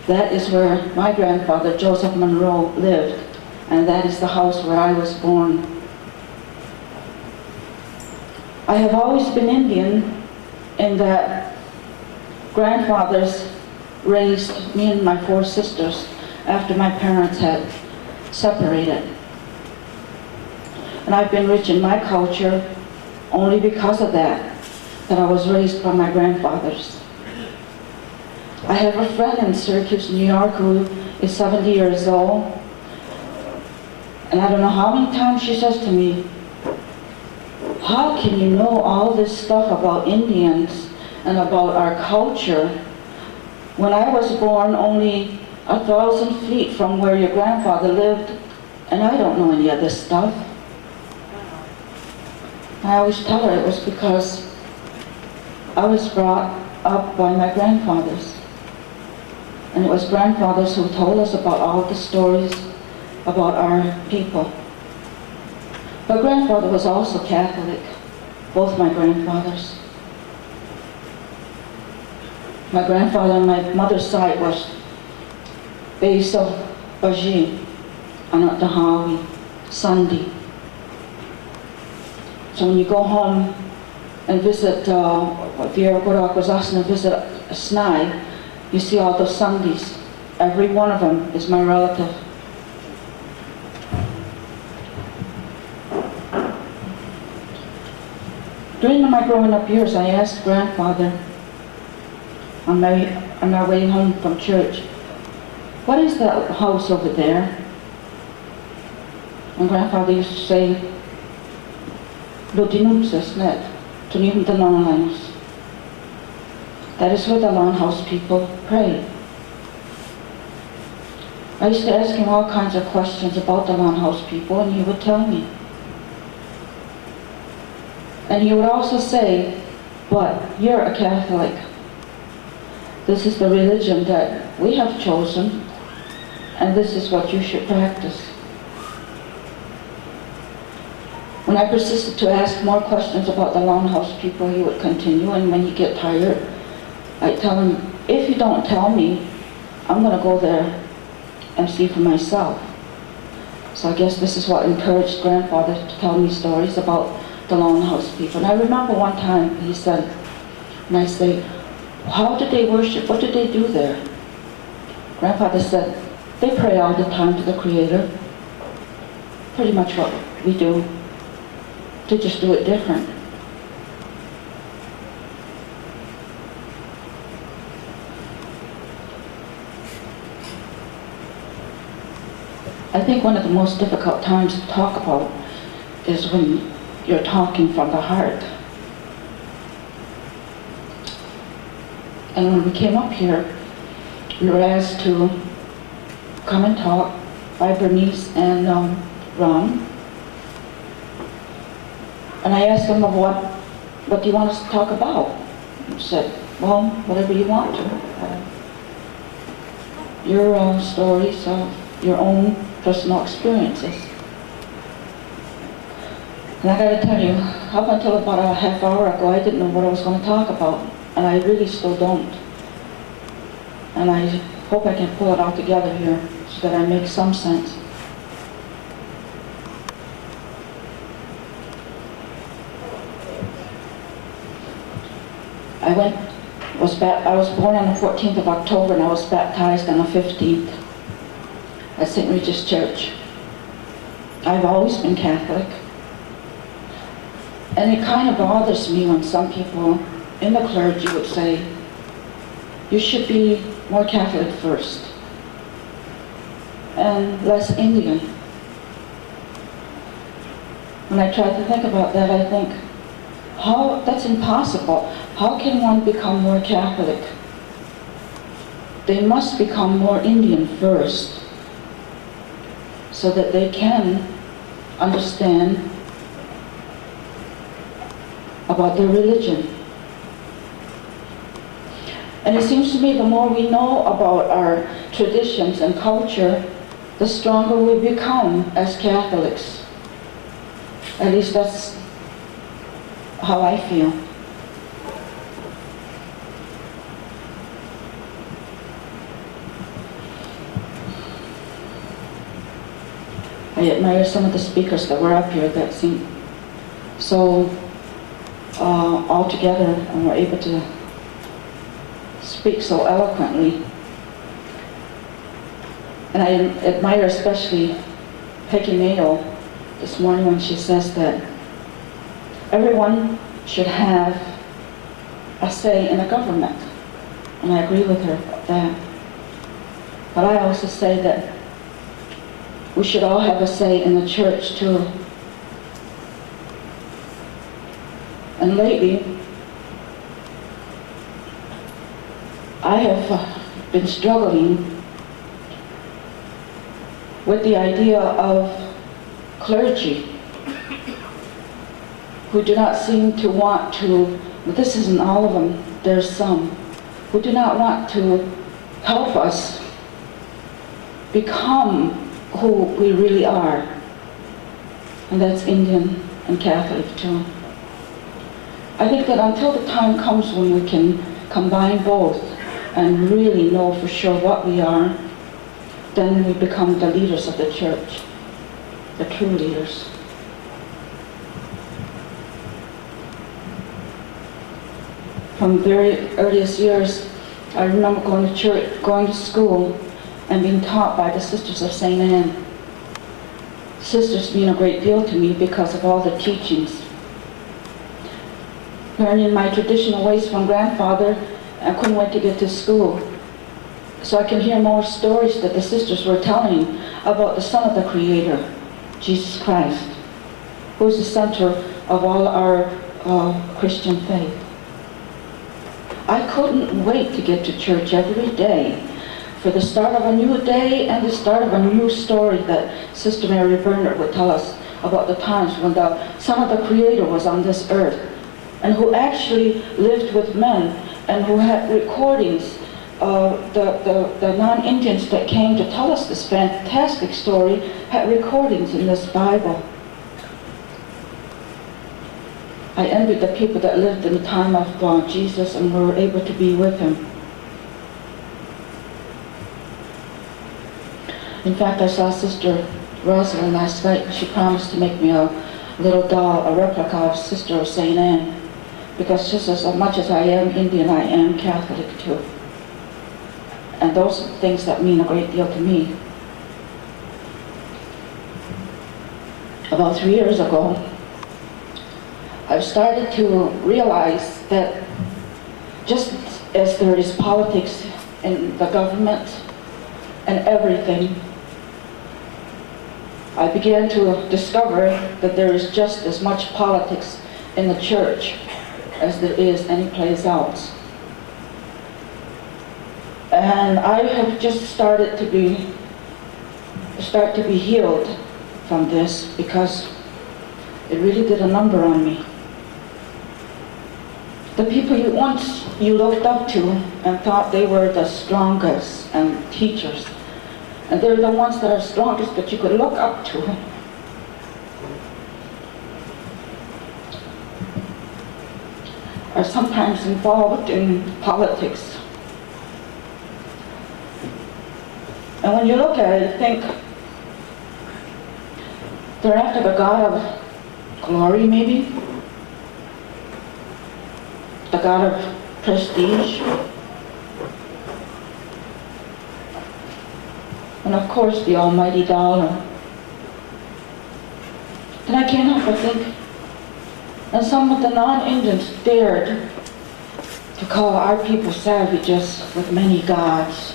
That is where my grandfather, Joseph Monroe, lived, and that is the house where I was born. I have always been Indian in that grandfathers raised me and my 4 sisters after my parents had separated. And I've been rich in my culture only because of that I was raised by my grandfathers. I have a friend in Syracuse, New York, who is 70 years old, and I don't know how many times she says to me, "How can you know all this stuff about Indians and about our culture?" When I was born, only 1,000 feet from where your grandfather lived, and I don't know any of this stuff. I always tell her it was because I was brought up by my grandfathers. And it was grandfathers who told us about all the stories about our people. But grandfather was also Catholic, both my grandfathers. My grandfather on my mother's side was Basil Baji, Anak Dahawi, Sandi. So when you go home and visit, what Vera Gorak was asking to visit Snai, you see all those Sandis. Every one of them is my relative. During my growing up years, I asked grandfather on our way home from church, what is that house over there? And grandfather used to say, Lodinumsesnet, Tunihum the Longhouse. That is where the Longhouse people pray. I used to ask him all kinds of questions about the Longhouse people, and he would tell me. And he would also say, but you're a Catholic. This is the religion that we have chosen, and this is what you should practice. When I persisted to ask more questions about the Longhouse people, he would continue, and when he get tired, I'd tell him, if you don't tell me, I'm going to go there and see for myself. So I guess this is what encouraged grandfather to tell me stories about the Longhouse people. And I remember one time he said, and I say, how did they worship? What did they do there? Grandfather said, they pray all the time to the Creator. Pretty much what we do. They just do it different. I think one of the most difficult times to talk about is when you're talking from the heart. And when we came up here, we were asked to come and talk by Bernice and Ron. And I asked them, what do you want us to talk about? He said, well, whatever you want to. Your stories of your own personal experiences. And I gotta tell you, up until about a half hour ago, I didn't know what I was going to talk about. And I really still don't. And I hope I can pull it all together here so that I make some sense. I was born on the 14th of October and I was baptized on the 15th at St. Regis Church. I've always been Catholic. And it kind of bothers me when some people in the clergy would say, you should be more Catholic first and less Indian. When I try to think about that, I think, that's impossible. How can one become more Catholic? They must become more Indian first so that they can understand about their religion. And it seems to me the more we know about our traditions and culture, the stronger we become as Catholics. At least that's how I feel. I admire some of the speakers that were up here that seemed so all together and were able to speak so eloquently. And I admire especially Peggy Mayo this morning when she says that everyone should have a say in the government. And I agree with her about that. But I also say that we should all have a say in the church too. And lately, I have been struggling with the idea of clergy who do not seem to want to, but this isn't all of them, there's some, who do not want to help us become who we really are. And that's Indian and Catholic too. I think that until the time comes when we can combine both and really know for sure what we are, then we become the leaders of the church, the true leaders. From very earliest years, I remember going to church, going to school, and being taught by the Sisters of St. Anne. Sisters mean a great deal to me because of all the teachings. Learning my traditional ways from grandfather, I couldn't wait to get to school, so I can hear more stories that the sisters were telling about the Son of the Creator, Jesus Christ, who is the center of all our Christian faith. I couldn't wait to get to church every day for the start of a new day and the start of a new story that Sister Mary Bernard would tell us about the times when the Son of the Creator was on this earth, and who actually lived with men, and who had recordings of the non-Indians that came to tell us this fantastic story, had recordings in this Bible. I envied the people that lived in the time of Jesus and were able to be with him. In fact, I saw Sister Rosalind last night, and she promised to make me a little doll, a replica of Sister of St. Anne, because just as much as I am Indian, I am Catholic too. And those are things that mean a great deal to me. About 3 years ago, I've started to realize that just as there is politics in the government and everything, I began to discover that there is just as much politics in the church as there is any place else. And I have just started to be healed from this, because it really did a number on me. The people you looked up to and thought they were the strongest and teachers, and they're the ones that are strongest that you could look up to, are sometimes involved in politics. And when you look at it, you think they're after the God of glory, maybe? The God of prestige? And of course, the almighty dollar. Then I can't help but think, and some of the non-Indians dared to call our people savages with many gods.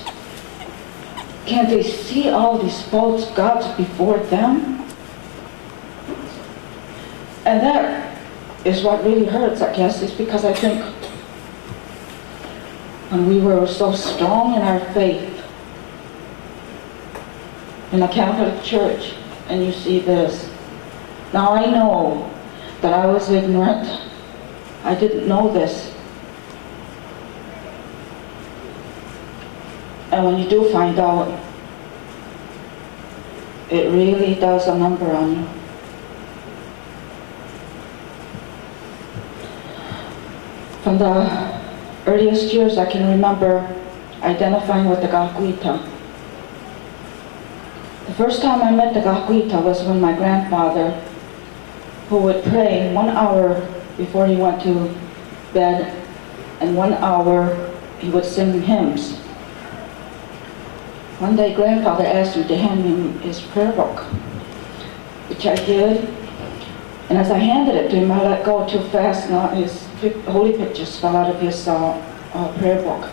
Can't they see all these false gods before them? And that is what really hurts, I guess, is because I think when we were so strong in our faith in the Catholic Church, and you see this. Now I know that I was ignorant. I didn't know this. And when you do find out, it really does a number on you. From the earliest years, I can remember identifying with the Gakuita. The first time I met the Gakuita was when my grandfather, who would pray 1 hour before he went to bed, and 1 hour he would sing hymns. One day, Grandfather asked me to hand him his prayer book, which I did. And as I handed it to him, I let go too fast, and his holy pictures fell out of his prayer book.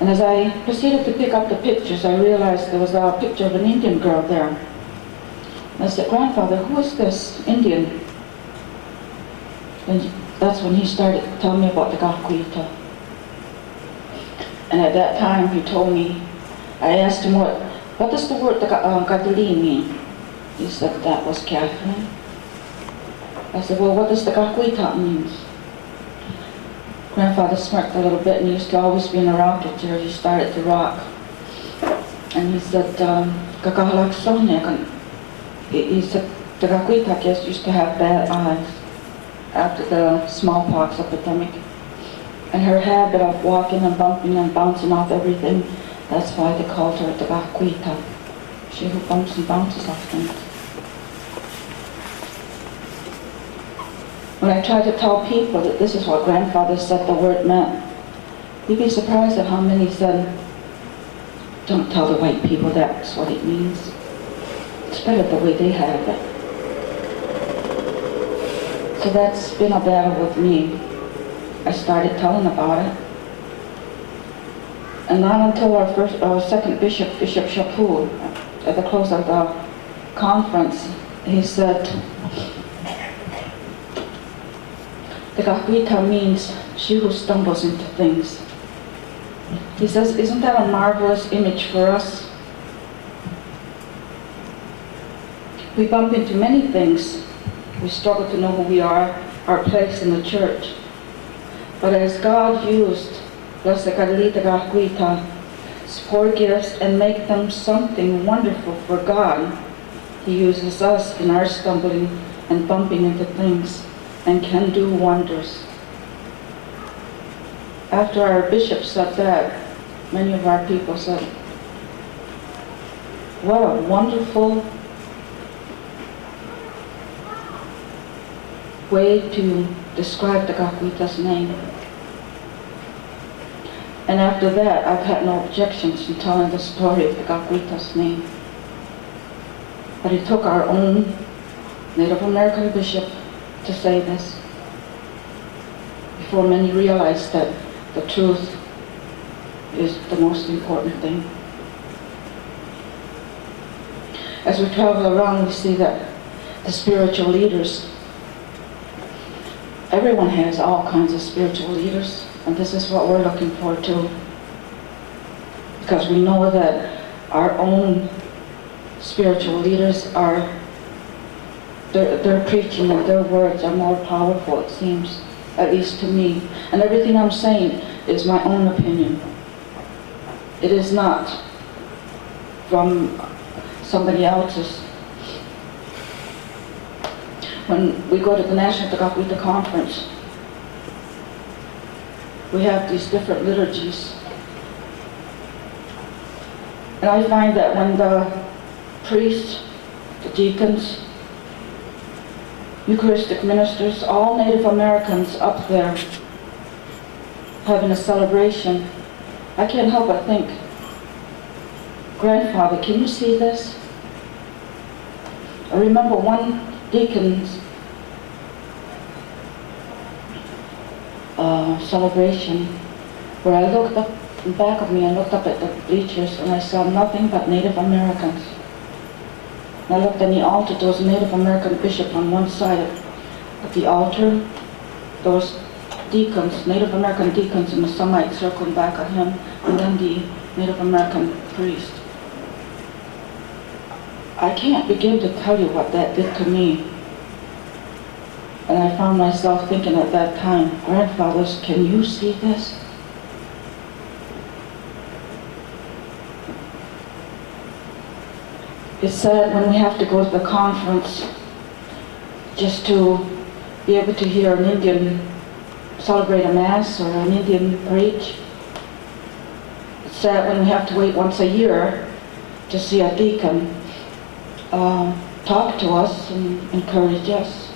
And as I proceeded to pick up the pictures, I realized there was a picture of an Indian girl there. And I said, "Grandfather, who is this Indian?" And that's when he started to tell me about the And at that time, he told me, I asked him what does the word kadili mean? He said, that was Catherine. I said, well, what does the kakuita mean? Grandfather smirked a little bit, and he used to always be in a rocking chair. He started to rock. And he said, he said, the kakuita, I guess, used to have bad eyes after the smallpox epidemic. And her habit of walking and bumping and bouncing off everything, that's why they called her the kakuita. She who bumps and bounces off things. When I try to tell people that this is what Grandfather said the word meant, you'd be surprised at how many said, don't tell the white people that's what it means. It's better the way they have it. So that's been a battle with me. I started telling about it. And not until our second bishop, Bishop Shapur, at the close of the conference, he said, the kakuita means she who stumbles into things. He says, isn't that a marvelous image for us? We bump into many things. We struggle to know who we are, our place in the church. But as God used Los Carlita Kakuita, poor gifts, and make them something wonderful for God, He uses us in our stumbling and bumping into things, and can do wonders. After our bishop said that, many of our people said, what a wonderful way to describe the Kakuita's name. And after that, I've had no objections in telling the story of the Kakuita's name. But it took our own Native American bishop to say this, before many realized that the truth is the most important thing. As we travel around, we see that the spiritual leaders, everyone has all kinds of spiritual leaders, and this is what we're looking for too. Because we know that our own spiritual leaders are, their preaching and their words are more powerful, it seems, at least to me. And everything I'm saying is my own opinion. It is not from somebody else's. When we go to the National Kakuita Conference, we have these different liturgies. And I find that when the priests, the deacons, Eucharistic ministers, all Native Americans up there having a celebration, I can't help but think, Grandfather, can you see this? I remember one deacon's celebration where I looked up in back of me and looked up at the bleachers and I saw nothing but Native Americans. And I looked on the altar, there was a Native American bishop on one side of the altar. There was deacons, Native American deacons in the sunlight circling back at him, and then the Native American priest. I can't begin to tell you what that did to me. And I found myself thinking at that time, grandfathers, can you see this? It's sad when we have to go to the conference just to be able to hear an Indian celebrate a mass or an Indian preach. It's sad when we have to wait once a year to see a deacon talk to us and encourage us.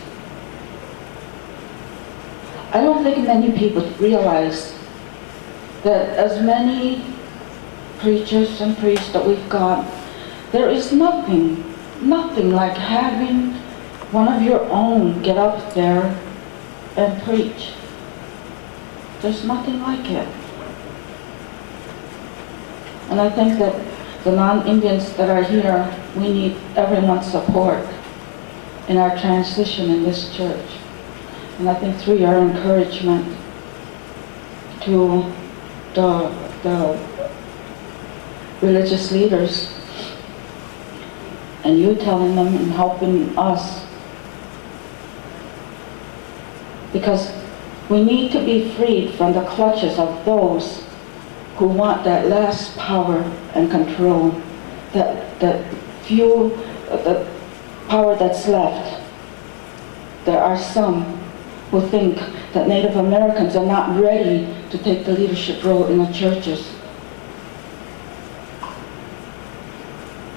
I don't think many people realize that as many preachers and priests that we've got, there is nothing like having one of your own get up there and preach. There's nothing like it. And I think that the non-Indians that are here, we need everyone's support in our transition in this church. And I think through your encouragement to the religious leaders, and you telling them and helping us. Because we need to be freed from the clutches of those who want that last power and control, that few, the power that's left. There are some who think that Native Americans are not ready to take the leadership role in the churches.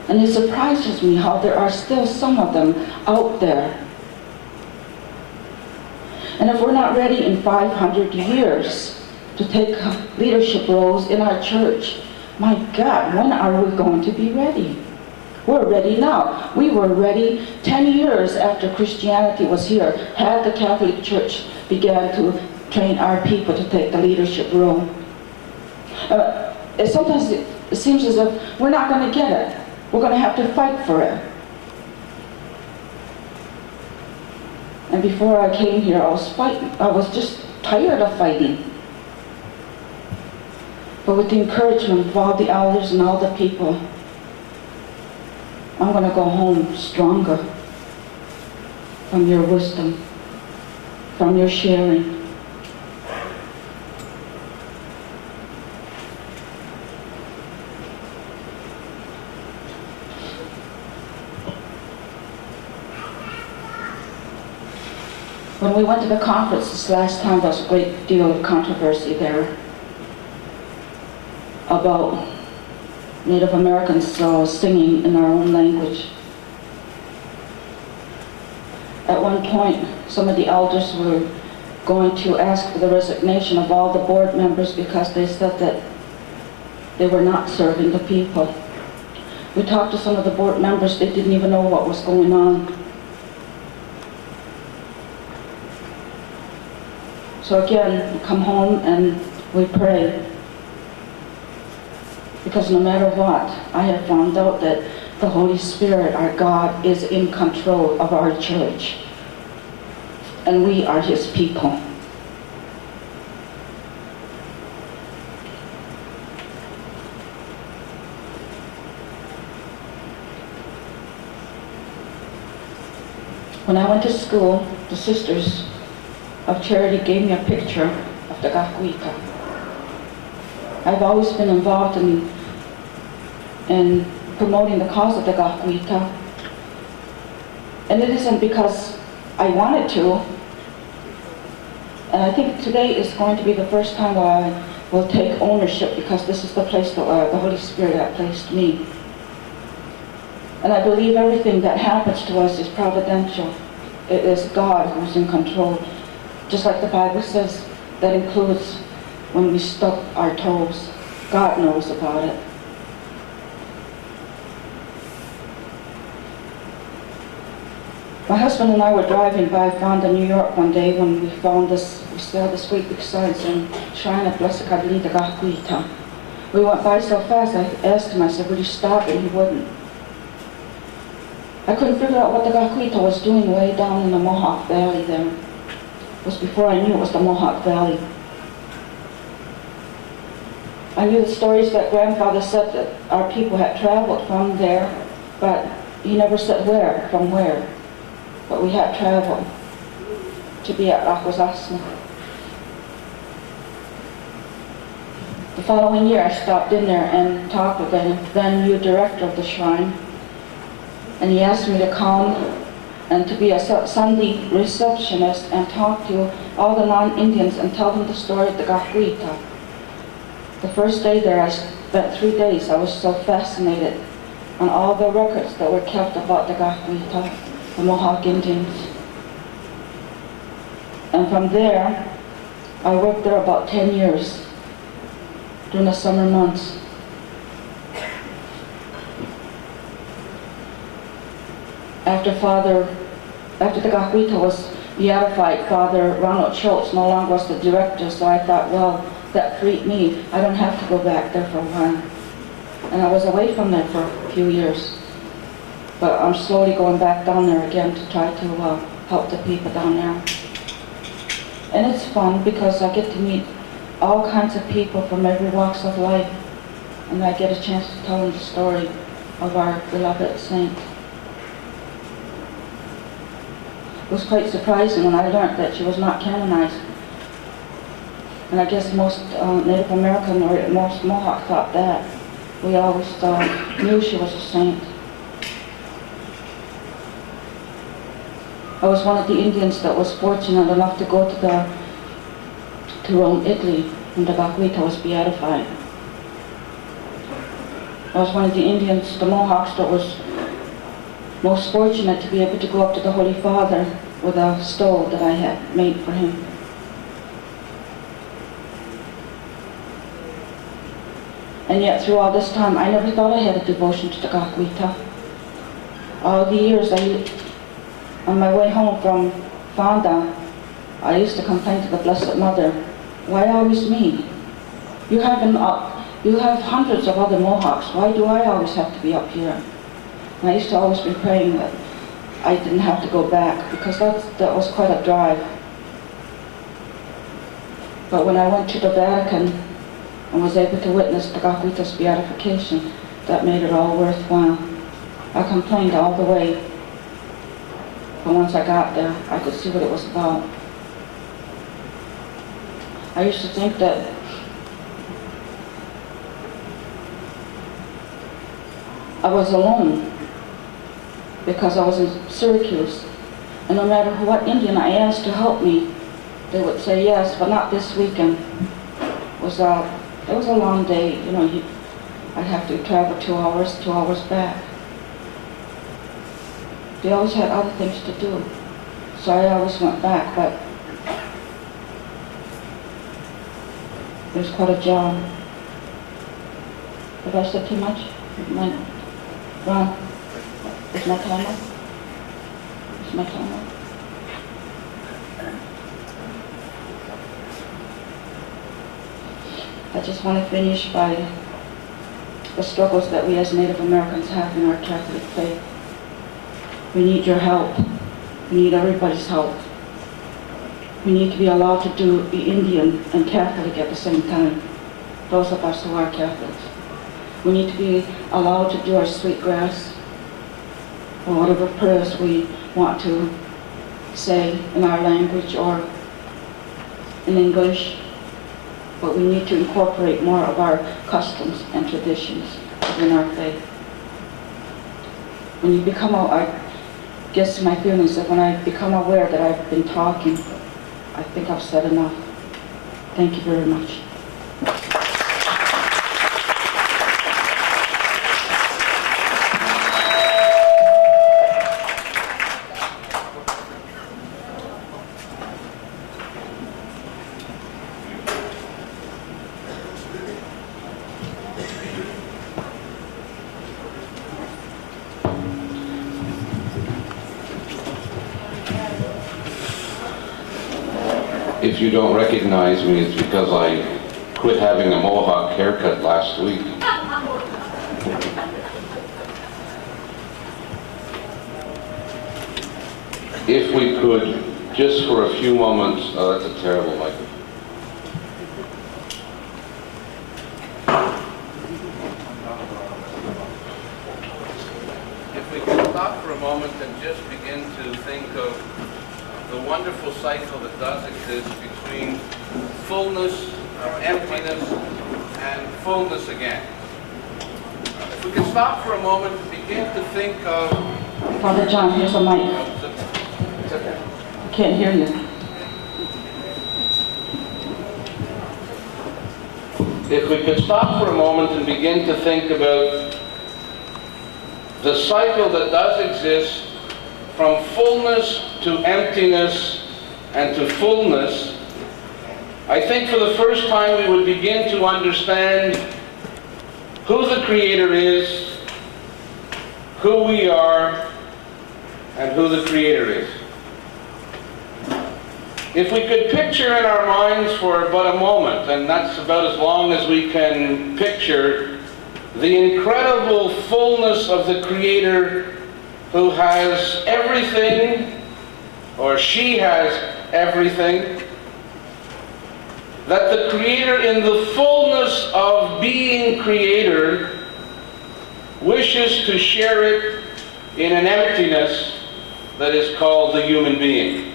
And it surprises me how there are still some of them out there. And if we're not ready in 500 years to take leadership roles in our church, my God, when are we going to be ready? We're ready now. We were ready 10 years after Christianity was here, had the Catholic Church began to train our people to take the leadership role. Sometimes it seems as if we're not going to get it. We're going to have to fight for it. And before I came here, I was fighting. I was just tired of fighting. But with the encouragement of all the elders and all the people, I'm going to go home stronger from your wisdom, from your sharing. When we went to the conference this last time, there was a great deal of controversy there about Native Americans singing in our own language. At one point, some of the elders were going to ask for the resignation of all the board members because they said that they were not serving the people. We talked to some of the board members, they didn't even know what was going on. So again, we come home and we pray. Because no matter what, I have found out that the Holy Spirit, our God, is in control of our church. And we are His people. When I went to school, the Sisters of Charity gave me a picture of the Kahnawake. I've always been involved in promoting the cause of the Kahnawake. And it isn't because I wanted to. And I think today is going to be the first time where I will take ownership, because this is the place that the Holy Spirit has placed me. And I believe everything that happens to us is providential. It is God who's in control. Just like the Bible says, that includes when we stub our toes. God knows about it. My husband and I were driving by Fonda, New York one day when we saw this great big sign saying, Shrine of Blessed Carmelita Kahnawake. We went by so fast, I asked him, I said, would you stop? And he wouldn't. I couldn't figure out what the Kahnawake was doing way down in the Mohawk Valley there. It was before I knew it was the Mohawk Valley. I knew the stories that grandfather said that our people had traveled from there, but he never said where, from where. But we had traveled to be at Akwesasne. The following year I stopped in there and talked with the then new director of the shrine, and he asked me to come and to be a Sunday receptionist and talk to all the non-Indians and tell them the story of the Kahnawake. The first day there, I spent 3 days. I was so fascinated on all the records that were kept about the Kahnawake, the Mohawk Indians. And from there, I worked there about 10 years during the summer months. After the Kahnawake was beatified, Father Ronald Schultz no longer was the director, so I thought, well, that freed me. I don't have to go back there for a while. And I was away from there for a few years. But I'm slowly going back down there again to try to help the people down there. And it's fun because I get to meet all kinds of people from every walks of life. And I get a chance to tell them the story of our beloved saint. It was quite surprising when I learned that she was not canonized. And I guess most Native American or most Mohawk thought that. We always knew she was a saint. I was one of the Indians that was fortunate enough to go to Rome, Italy, when the Gakuita was beatified. I was one of the Indians, the Mohawks, that was most fortunate to be able to go up to the Holy Father with a stole that I had made for him. And yet through all this time, I never thought I had a devotion to the Gakuita. All the years on my way home from Fonda, I used to complain to the Blessed Mother, why always me? You have hundreds of other Mohawks, why do I always have to be up here? And I used to always be praying that I didn't have to go back, because that was quite a drive. But when I went to the Vatican and was able to witness the Gakuita's beatification, that made it all worthwhile. I complained all the way, but once I got there, I could see what it was about. I used to think that I was alone because I was in Syracuse, and no matter what Indian I asked to help me, they would say yes, but not this weekend. It was a long day, you know. I'd have to travel 2 hours back. They always had other things to do, so I always went back, but it was quite a job. Have I said too much? Ron, is my time up? Is my time up? I just want to finish by the struggles that we as Native Americans have in our Catholic faith. We need your help. We need everybody's help. We need to be allowed to be Indian and Catholic at the same time, those of us who are Catholics. We need to be allowed to do our sweetgrass or whatever prayers we want to say in our language or in English, but we need to incorporate more of our customs and traditions within our faith. When you become, I guess my feeling is that when I become aware that I've been talking, I think I've said enough. Thank you very much. If you don't recognize me, it's because I quit having a Mohawk haircut last week. If we could, just for a few moments, oh, that's a terrible microphone. If we could stop for a moment and just begin to think of the wonderful cycle that does exist between fullness, emptiness, and fullness again. If we could stop for a moment and begin to think of... Father John, here's a mic. It's okay. I can't hear you. If we could stop for a moment and begin to think about the cycle that does exist from fullness to emptiness and to fullness, I think for the first time we would begin to understand who the Creator is, who we are, and who the Creator is. If we could picture in our minds for but a moment, and that's about as long as we can picture, the incredible fullness of the Creator who has everything, or she has everything, that the Creator in the fullness of being Creator wishes to share it in an emptiness that is called the human being.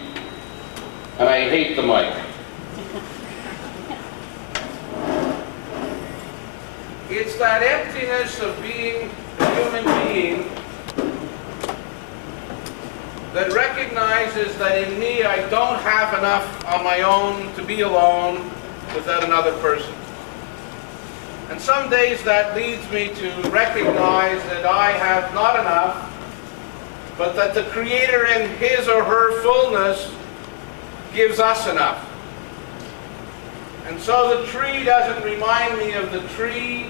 And I hate the mic. It's that emptiness of being a human being that recognizes that in me I don't have enough on my own to be alone without another person. And some days that leads me to recognize that I have not enough, but that the Creator in His or her fullness gives us enough. And so the tree doesn't remind me of the tree,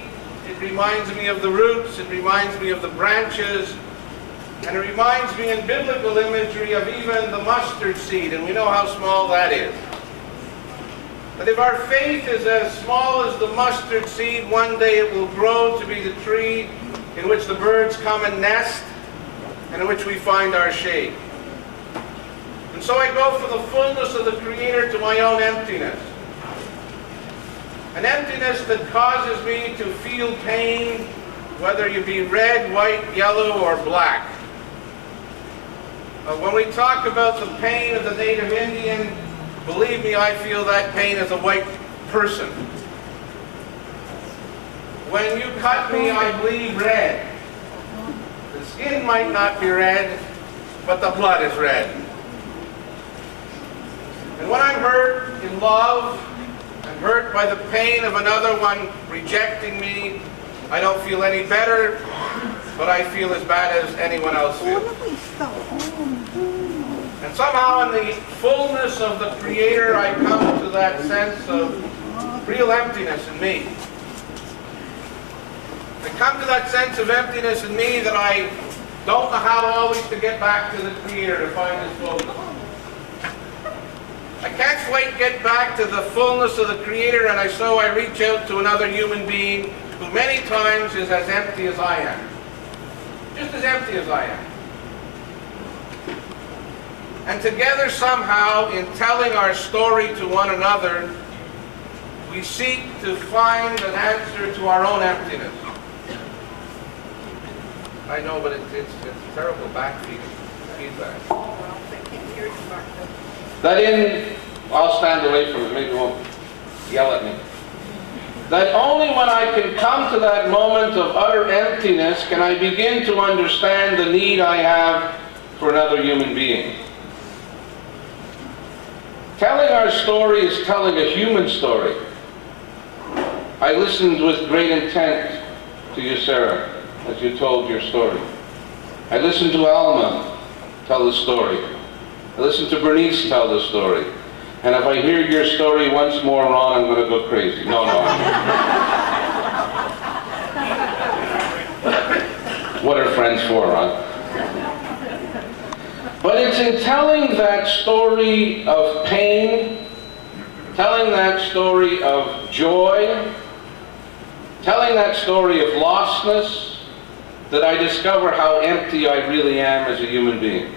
it reminds me of the roots, it reminds me of the branches, and it reminds me in biblical imagery of even the mustard seed, and we know how small that is. That if our faith is as small as the mustard seed, one day it will grow to be the tree in which the birds come and nest, and in which we find our shade. And so I go for the fullness of the Creator to my own emptiness. An emptiness that causes me to feel pain, whether you be red, white, yellow, or black. When we talk about the pain of the native Indian, believe me, I feel that pain as a white person. When you cut me, I bleed red. The skin might not be red, but the blood is red. And when I'm hurt in love, I'm hurt by the pain of another one rejecting me, I don't feel any better, but I feel as bad as anyone else feels. And somehow in the fullness of the Creator, I come to that sense of real emptiness in me. I come to that sense of emptiness in me that I don't know how always to get back to the Creator to find His fullness. I can't quite get back to the fullness of the Creator, and so I reach out to another human being who many times is as empty as I am. Just as empty as I am. And together somehow, in telling our story to one another, we seek to find an answer to our own emptiness. I know, but it's terrible feedback. I'll stand away from it, maybe you won't yell at me. That only when I can come to that moment of utter emptiness can I begin to understand the need I have for another human being. Telling our story is telling a human story. I listened with great intent to you, Sarah, as you told your story. I listened to Alma tell the story. I listened to Bernice tell the story. And if I hear your story once more, Ron, I'm going to go crazy. No. What are friends for, Ron? But it's in telling that story of pain, telling that story of joy, telling that story of lostness, that I discover how empty I really am as a human being.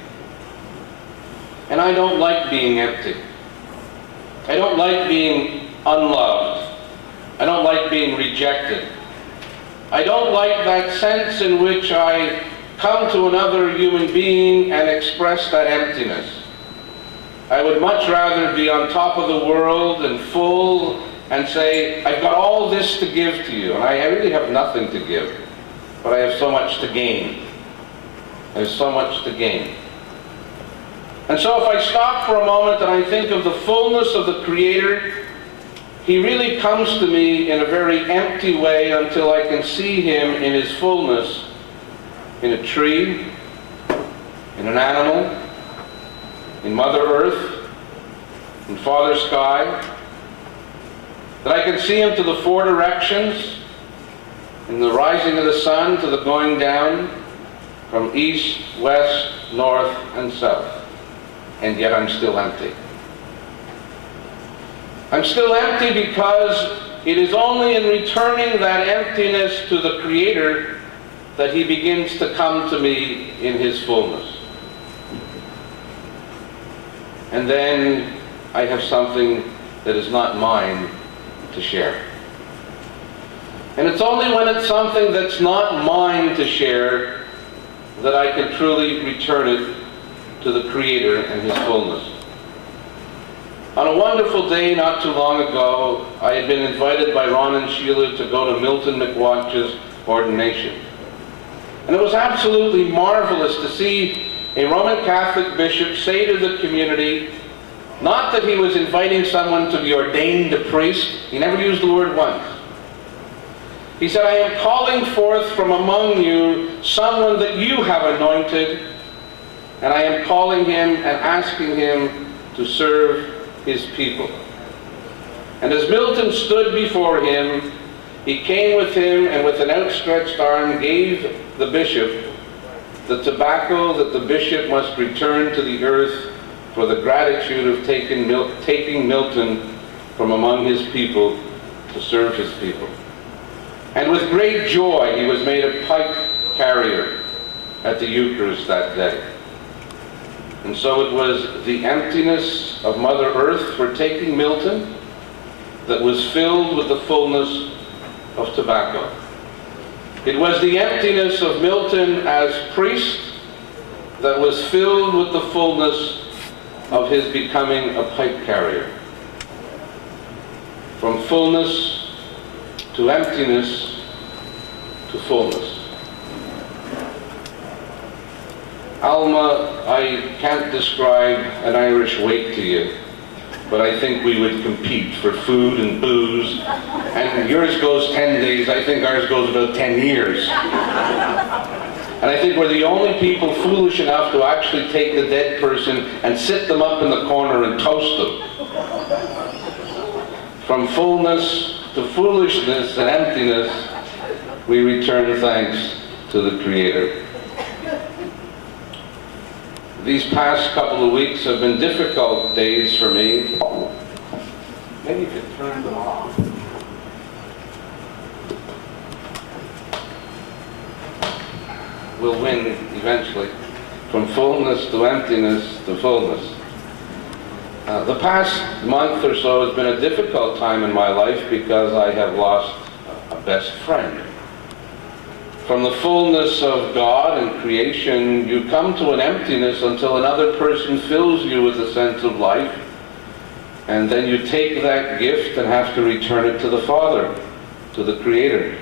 And I don't like being empty. I don't like being unloved. I don't like being rejected. I don't like that sense in which I come to another human being and express that emptiness. I would much rather be on top of the world and full and say, I've got all this to give to you, and I really have nothing to give, but I have so much to gain. There's so much to gain. And so if I stop for a moment and I think of the fullness of the Creator, He really comes to me in a very empty way until I can see Him in His fullness in a tree, in an animal, in Mother Earth, in Father Sky, that I can see Him to the four directions, in the rising of the sun to the going down, from east, west, north, and south. And yet I'm still empty. I'm still empty because it is only in returning that emptiness to the Creator that He begins to come to me in His fullness. And then I have something that is not mine to share. And it's only when it's something that's not mine to share that I can truly return it to the Creator and His fullness. On a wonderful day not too long ago, I had been invited by Ron and Sheila to go to Milton McWatch's ordination. And it was absolutely marvelous to see a Roman Catholic bishop say to the community, not that he was inviting someone to be ordained a priest, he never used the word once. He said, I am calling forth from among you someone that you have anointed, and I am calling him and asking him to serve his people. And as Milton stood before him, he came with him and with an outstretched arm gave the bishop the tobacco that the bishop must return to the earth for the gratitude of taking Milton from among his people to serve his people. And with great joy he was made a pipe carrier at the Eucharist that day. And so it was the emptiness of Mother Earth for taking Milton that was filled with the fullness of tobacco. It was the emptiness of Milton as priest that was filled with the fullness of his becoming a pipe carrier. From fullness to emptiness to fullness. Alma, I can't describe an Irish wake to you, but I think we would compete for food and booze, and yours goes 10 days, I think ours goes about 10 years. And I think we're the only people foolish enough to actually take the dead person and sit them up in the corner and toast them. From fullness to foolishness and emptiness, we return thanks to the Creator. These past couple of weeks have been difficult days for me. Maybe you could turn them off. We'll win eventually. From fullness to emptiness to fullness. The past month or so has been a difficult time in my life because I have lost a best friend. From the fullness of God and creation, you come to an emptiness until another person fills you with a sense of life, and then you take that gift and have to return it to the Father, to the Creator.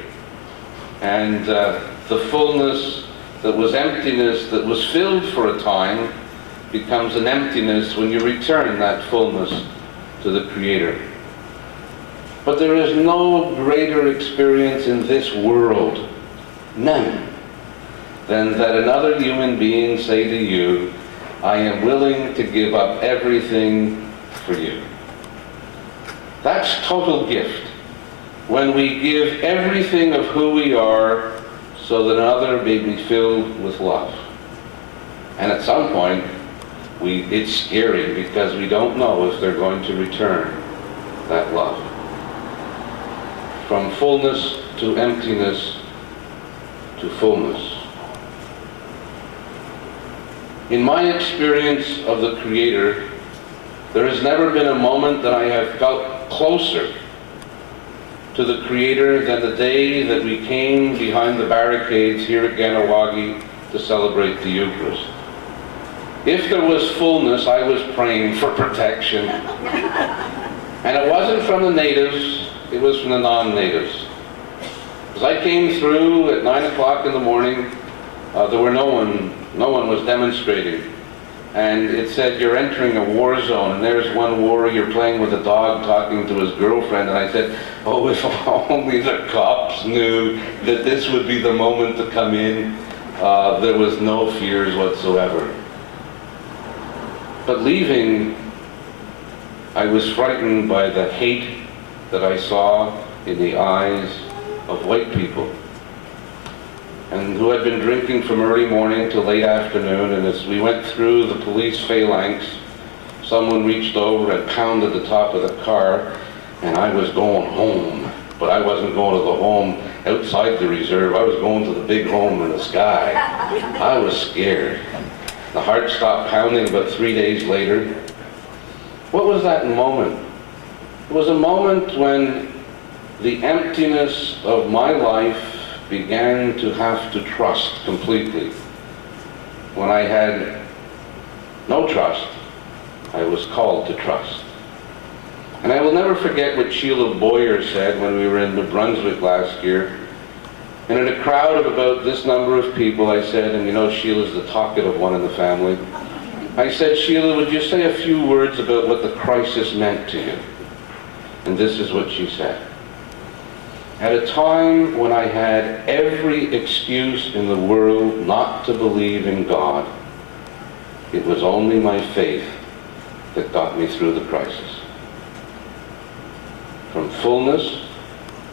And the fullness that was emptiness, that was filled for a time, becomes an emptiness when you return that fullness to the Creator. But there is no greater experience in this world, none, than that another human being say to you, I am willing to give up everything for you. That's total gift. When we give everything of who we are so that another may be filled with love. And at some point, it's scary because we don't know if they're going to return that love. From fullness to emptiness to fullness. In my experience of the Creator, there has never been a moment that I have felt closer to the Creator than the day that we came behind the barricades here at Kahnawake to celebrate the Eucharist. If there was fullness, I was praying for protection. And it wasn't from the natives, it was from the non-natives. As I came through at 9 o'clock in the morning, no one was demonstrating. And it said, you're entering a war zone, and there's one warrior playing with a dog talking to his girlfriend. And I said, oh, if only the cops knew that this would be the moment to come in. There was no fears whatsoever. But leaving, I was frightened by the hate that I saw in the eyes of white people, and who had been drinking from early morning till late afternoon. And as we went through the police phalanx, someone reached over and pounded the top of the car, and I was going home. But I wasn't going to the home outside the reserve, I was going to the big home in the sky. I was scared. The heart stopped pounding about 3 days later. What was that moment? It was a moment when the emptiness of my life began to have to trust completely. When I had no trust. I was called to trust. And I will never forget what Sheila Boyer said when we were in New Brunswick last year. And in a crowd of about this number of people, I said, and you know Sheila's the talkative one in the family, I said, Sheila, would you say a few words about what the crisis meant to you? And this is what she said. At a time when I had every excuse in the world not to believe in God, it was only my faith that got me through the crisis. From fullness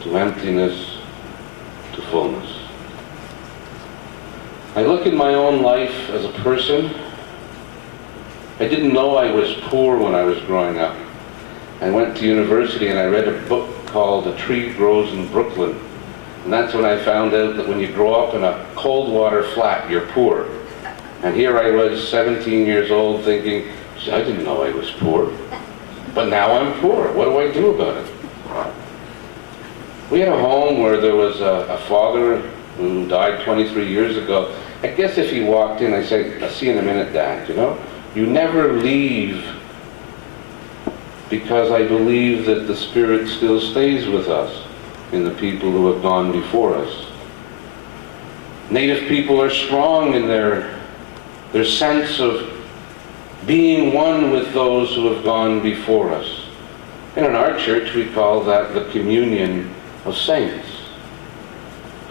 to emptiness to fullness. I look in my own life as a person. I didn't know I was poor when I was growing up. I went to university and I read a book called A Tree Grows in Brooklyn. And that's when I found out that when you grow up in a cold water flat, you're poor. And here I was, 17 years old, thinking, I didn't know I was poor. But now I'm poor. What do I do about it? We had a home where there was a father who died 23 years ago. I guess if he walked in, I'd say, I'll see you in a minute, Dad, you know? You never leave, because I believe that the Spirit still stays with us in the people who have gone before us. Native people are strong in their sense of being one with those who have gone before us. And in our church we call that the communion of saints.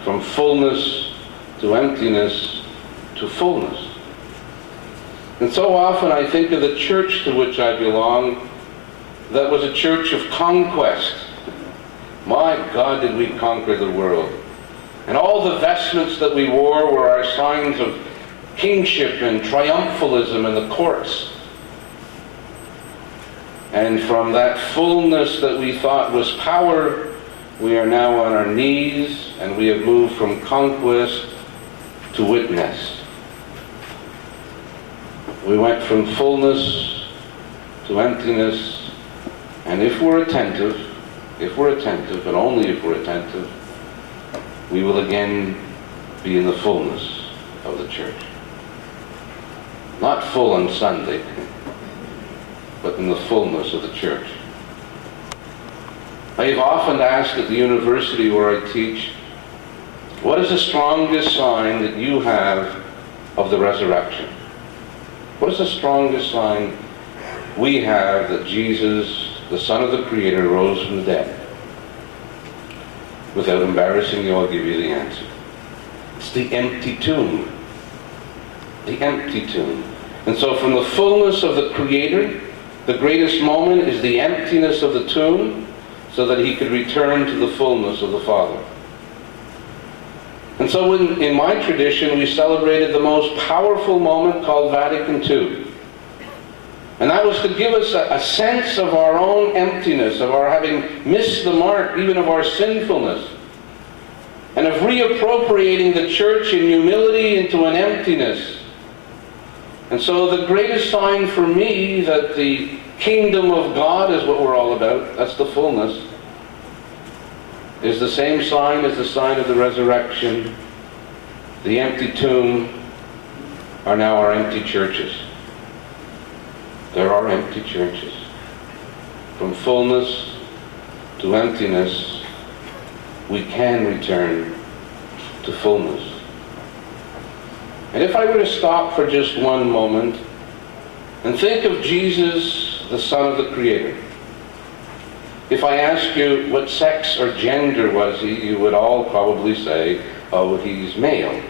From fullness to emptiness to fullness. And so often I think of the church to which I belong, that was a church of conquest. My God, did we conquer the world. And all the vestments that we wore were our signs of kingship and triumphalism in the courts. And from that fullness that we thought was power, we are now on our knees, and we have moved from conquest to witness. We went from fullness to emptiness, and if we're attentive, and only if we're attentive, we will again be in the fullness of the church. Not full on Sunday, but in the fullness of the church. I have often asked at the university where I teach, what is the strongest sign that you have of the resurrection? What is the strongest sign we have that Jesus, the Son of the Creator, rose from the dead? Without embarrassing you, I'll give you the answer. It's the empty tomb. The empty tomb. And so from the fullness of the Creator, the greatest moment is the emptiness of the tomb, so that he could return to the fullness of the Father. And so in my tradition, we celebrated the most powerful moment called Vatican II. And that was to give us a sense of our own emptiness, of our having missed the mark, even of our sinfulness, and of reappropriating the church in humility into an emptiness. And so the greatest sign for me that the kingdom of God is what we're all about, that's the fullness, is the same sign as the sign of the resurrection. The empty tomb are now our empty churches. There are empty churches. From fullness to emptiness, we can return to fullness. And if I were to stop for just one moment and think of Jesus, the Son of the Creator, if I asked you what sex or gender was he, you would all probably say, oh, he's male.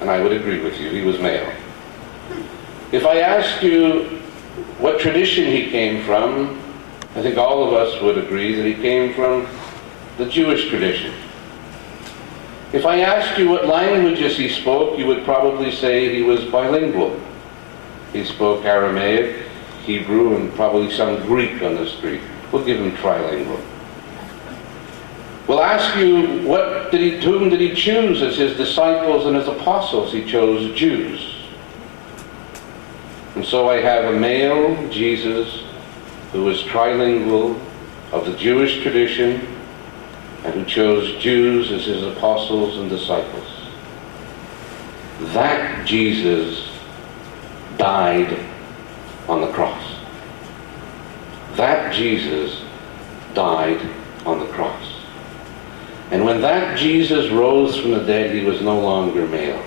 And I would agree with you, he was male. If I asked you what tradition he came from, I think all of us would agree that he came from the Jewish tradition. If I asked you what languages he spoke, you would probably say he was bilingual. He spoke Aramaic, Hebrew, and probably some Greek on the street. We'll give him trilingual. We'll ask you, whom did he choose as his disciples and his apostles? He chose Jews. And so I have a male, Jesus, who is trilingual, of the Jewish tradition, and who chose Jews as his apostles and disciples. That Jesus died on the cross. That Jesus died on the cross. And when that Jesus rose from the dead, he was no longer male.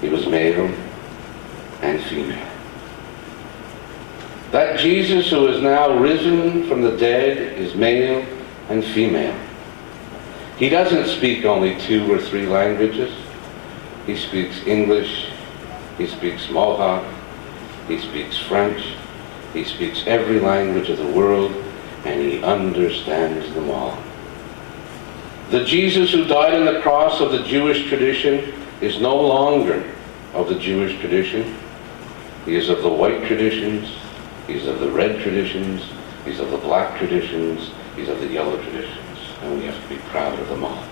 He was male and female. That Jesus who is now risen from the dead is male and female. He doesn't speak only 2 or 3 languages. He speaks English, he speaks Mohawk, he speaks French, he speaks every language of the world, and he understands them all. The Jesus who died on the cross of the Jewish tradition is no longer of the Jewish tradition. He is of the white traditions, he's of the red traditions, he's of the black traditions, he's of the yellow traditions, and we have to be proud of them all.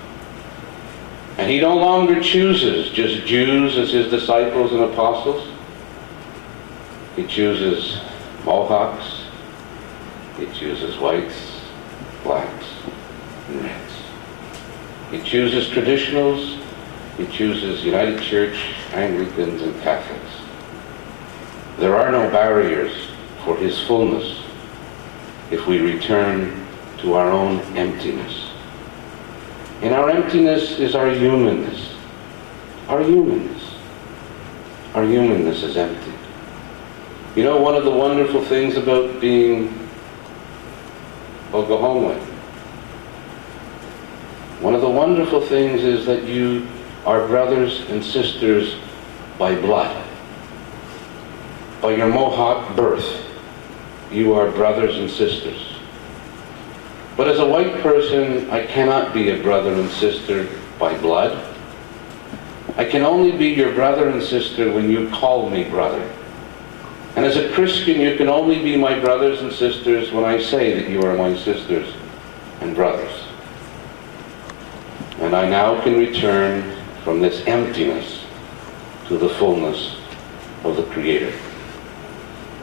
And he no longer chooses just Jews as his disciples and apostles. He chooses Mohawks, he chooses whites, blacks, and reds. He chooses traditionals, he chooses United Church, Anglicans, and Catholics. There are no barriers for his fullness if we return to our own emptiness. In our emptiness is our humanness. Our humanness. Our humanness is empty. You know, one of the wonderful things about being Kahnawake, one of the wonderful things is that you are brothers and sisters by blood. By your Mohawk birth, you are brothers and sisters. But as a white person, I cannot be a brother and sister by blood. I can only be your brother and sister when you call me brother. And as a Christian, you can only be my brothers and sisters when I say that you are my sisters and brothers. And I now can return from this emptiness to the fullness of the Creator.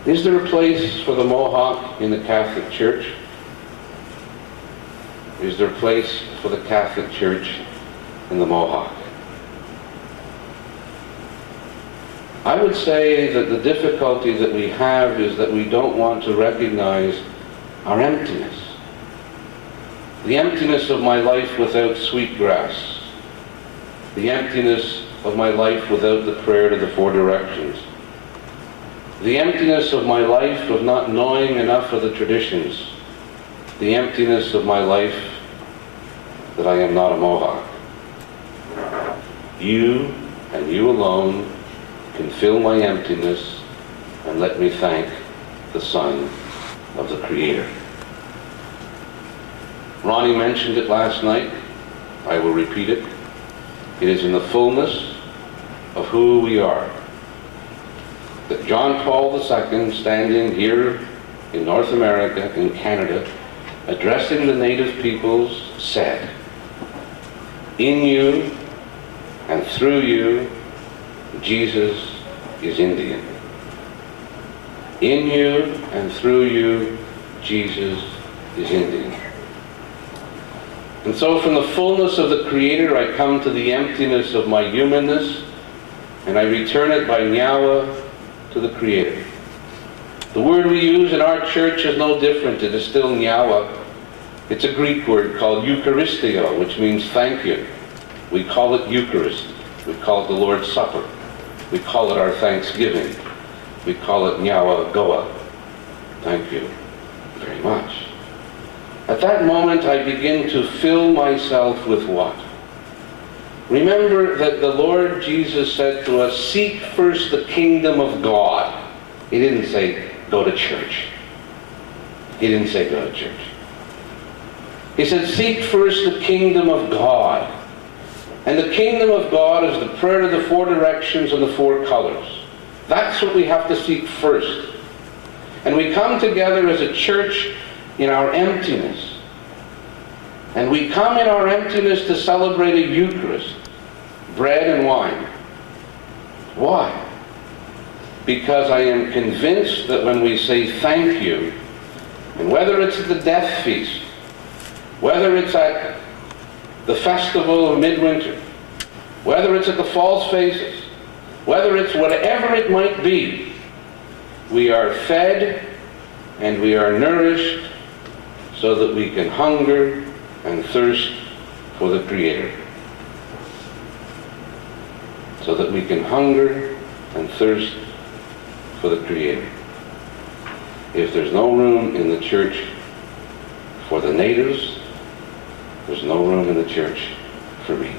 Is there a place for the Mohawk in the Catholic Church? Is there a place for the Catholic Church in the Mohawk? I would say that the difficulty that we have is that we don't want to recognize our emptiness. The emptiness of my life without sweetgrass. The emptiness of my life without the prayer to the 4 directions. The emptiness of my life of not knowing enough of the traditions. The emptiness of my life that I am not a Mohawk. You, and you alone, can fill my emptiness and let me thank the Son of the Creator. Ronnie mentioned it last night. I will repeat it. It is in the fullness of who we are that John Paul II, standing here in North America, in Canada, addressing the native peoples, said, "In you and through you, Jesus is Indian. In you and through you, Jesus is Indian." And so from the fullness of the Creator, I come to the emptiness of my humanness, and I return it by nyawa to the Creator. The word we use in our church is no different. It is still nyawa. It's a Greek word called Eucharistio, which means thank you. We call it Eucharist. We call it the Lord's Supper. We call it our Thanksgiving. We call it nyawa goa. Thank you very much. At that moment, I begin to fill myself with what? Remember that the Lord Jesus said to us, seek first the kingdom of God. He didn't say, go to church. He didn't say, go to church. He said, seek first the kingdom of God. And the kingdom of God is the prayer of the 4 directions and the 4 colors. That's what we have to seek first. And we come together as a church in our emptiness. And we come in our emptiness to celebrate a Eucharist, bread and wine. Why? Because I am convinced that when we say thank you, and whether it's at the death feast, whether it's at the festival of midwinter, whether it's at the false faces, whether it's whatever it might be, we are fed and we are nourished so that we can hunger and thirst for the Creator. So that we can hunger and thirst for the Creator. If there's no room in the church for the natives, there's no room in the church for me.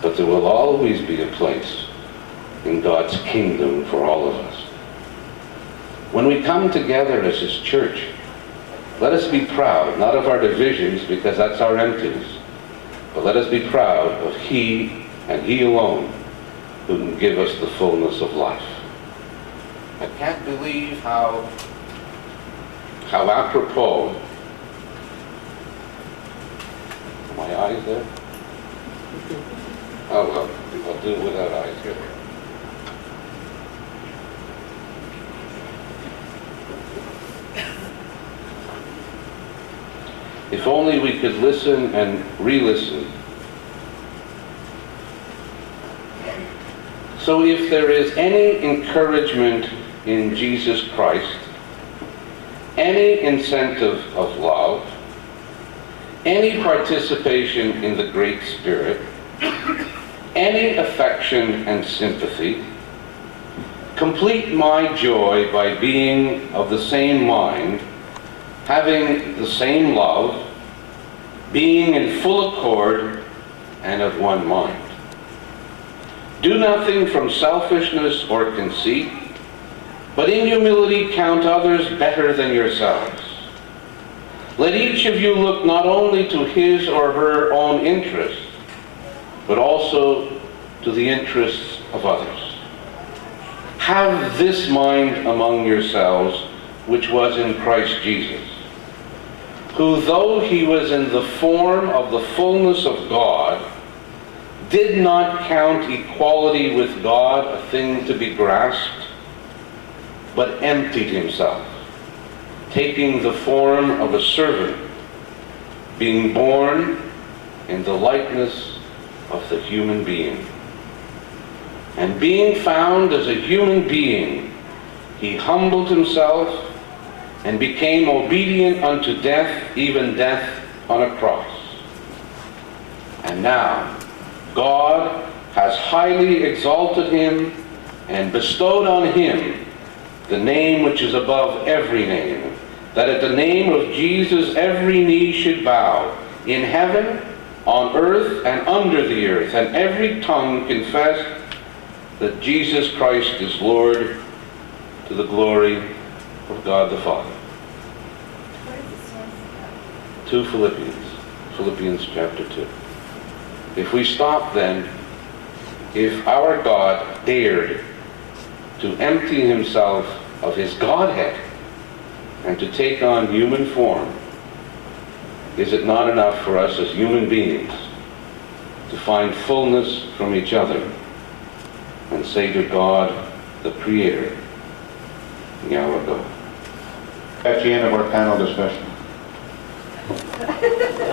But there will always be a place in God's kingdom for all of us. When we come together as His church, let us be proud, not of our divisions, because that's our emptiness, but let us be proud of He and He alone who can give us the fullness of life. I can't believe how apropos. Are my eyes there? Oh well, I'll do it without eyes here. If only we could listen and re-listen. So if there is any encouragement in Jesus Christ, any incentive of love, any participation in the Great Spirit, any affection and sympathy, complete my joy by being of the same mind, having the same love, being in full accord and of one mind. Do nothing from selfishness or conceit, but in humility count others better than yourselves. Let each of you look not only to his or her own interest, but also to the interests of others. Have this mind among yourselves, which was in Christ Jesus, who, though he was in the form of the fullness of God, did not count equality with God a thing to be grasped, but emptied himself, taking the form of a servant, being born in the likeness of the human being. And being found as a human being, he humbled himself and became obedient unto death, even death on a cross. And now, God has highly exalted him and bestowed on him the name which is above every name, that at the name of Jesus every knee should bow, in heaven, on earth, and under the earth, and every tongue confess that Jesus Christ is Lord, to the glory of God the Father. 2 Philippians chapter 2. If we stop then, if our God dared to empty himself of his Godhead and to take on human form, is it not enough for us as human beings to find fullness from each other and say to God, the Creator, Yahweh God? That's the end of our panel discussion.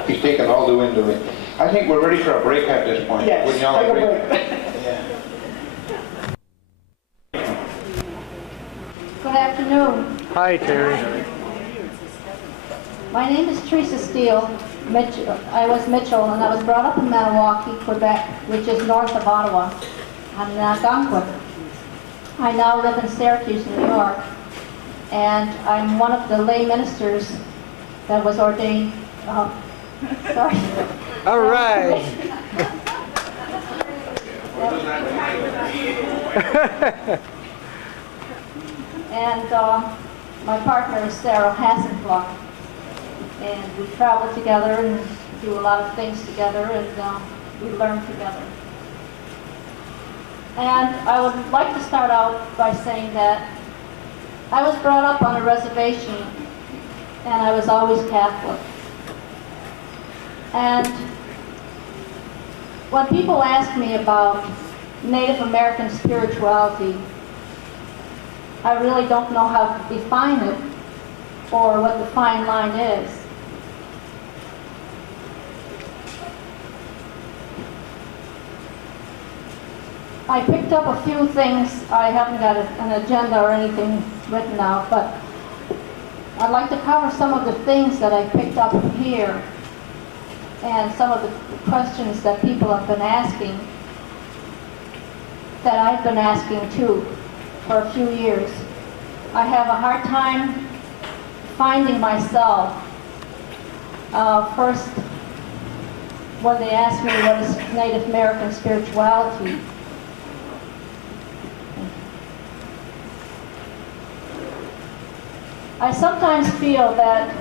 He's taken all the wind away. I think we're ready for a break at this point. Yes, Wouldn't y'all take a agree? break. Yeah. Good afternoon. Hi, Terry. My name is Teresa Steele. I was Mitchell, and I was brought up in Kahnawake, Quebec, which is north of Ottawa, on Algonquin. I now live in Syracuse, New York, and I'm one of the lay ministers that was ordained. Sorry. All right. And my partner is Sarah Hassenblock, and we travel together and do a lot of things together, and we learn together. And I would like to start out by saying that I was brought up on a reservation, and I was always Catholic. And when people ask me about Native American spirituality, I really don't know how to define it or what the fine line is. I picked up a few things. I haven't got an agenda or anything written out, but I'd like to cover some of the things that I picked up here and some of the questions that people have been asking, that I've been asking too for a few years. I have a hard time finding myself. First, when they ask me what is Native American spirituality, I sometimes feel that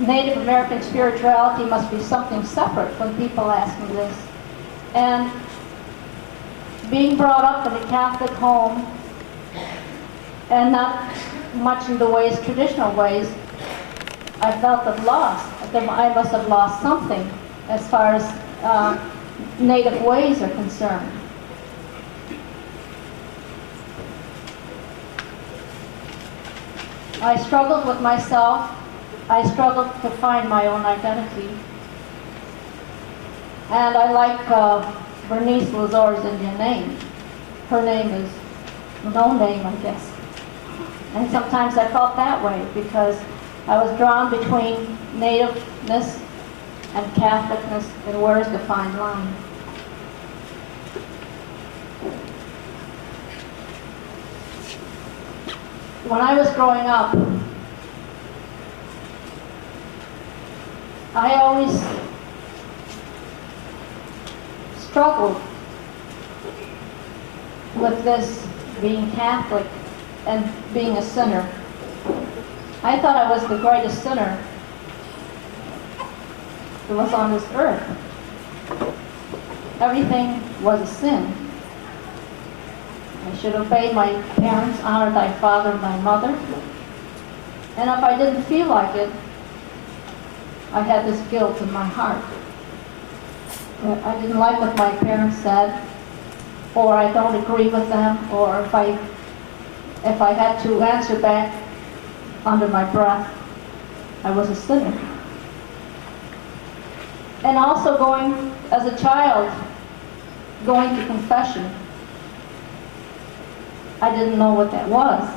Native American spirituality must be something separate when people ask me this. And being brought up in a Catholic home and not much in the ways, traditional ways, I felt I've lost. I must have lost something as far as Native ways are concerned. I struggled with myself. I struggled to find my own identity. And I like Bernice Lazor's Indian name. Her name is no name, I guess. And sometimes I felt that way because I was drawn between nativeness and Catholicness, and where's the fine line? When I was growing up, I always struggled with this being Catholic and being a sinner. I thought I was the greatest sinner that was on this earth. Everything was a sin. I should obey my parents, honor thy father and thy mother. And if I didn't feel like it, I had this guilt in my heart. I didn't like what my parents said, or I don't agree with them, or if I had to answer back under my breath, I was a sinner. And also going, as a child, going to confession. I didn't know what that was.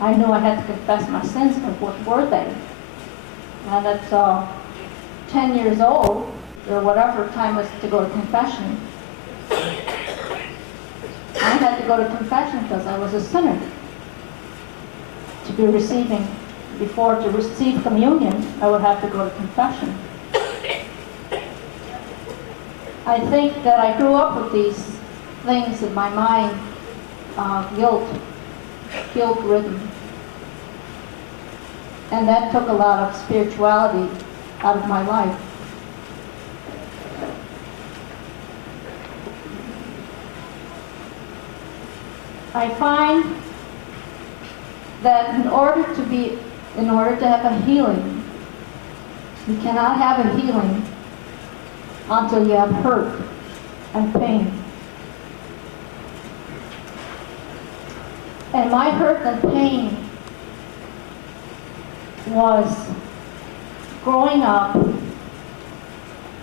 I knew I had to confess my sins, but what were they? And at 10 years old, or whatever time was to go to confession, I had to go to confession because I was a sinner. To be receiving, to receive communion, I would have to go to confession. I think that I grew up with these things in my mind, guilt-ridden. And that took a lot of spirituality out of my life. I find that in order to have a healing, you cannot have a healing until you have hurt and pain. And my hurt and pain was growing up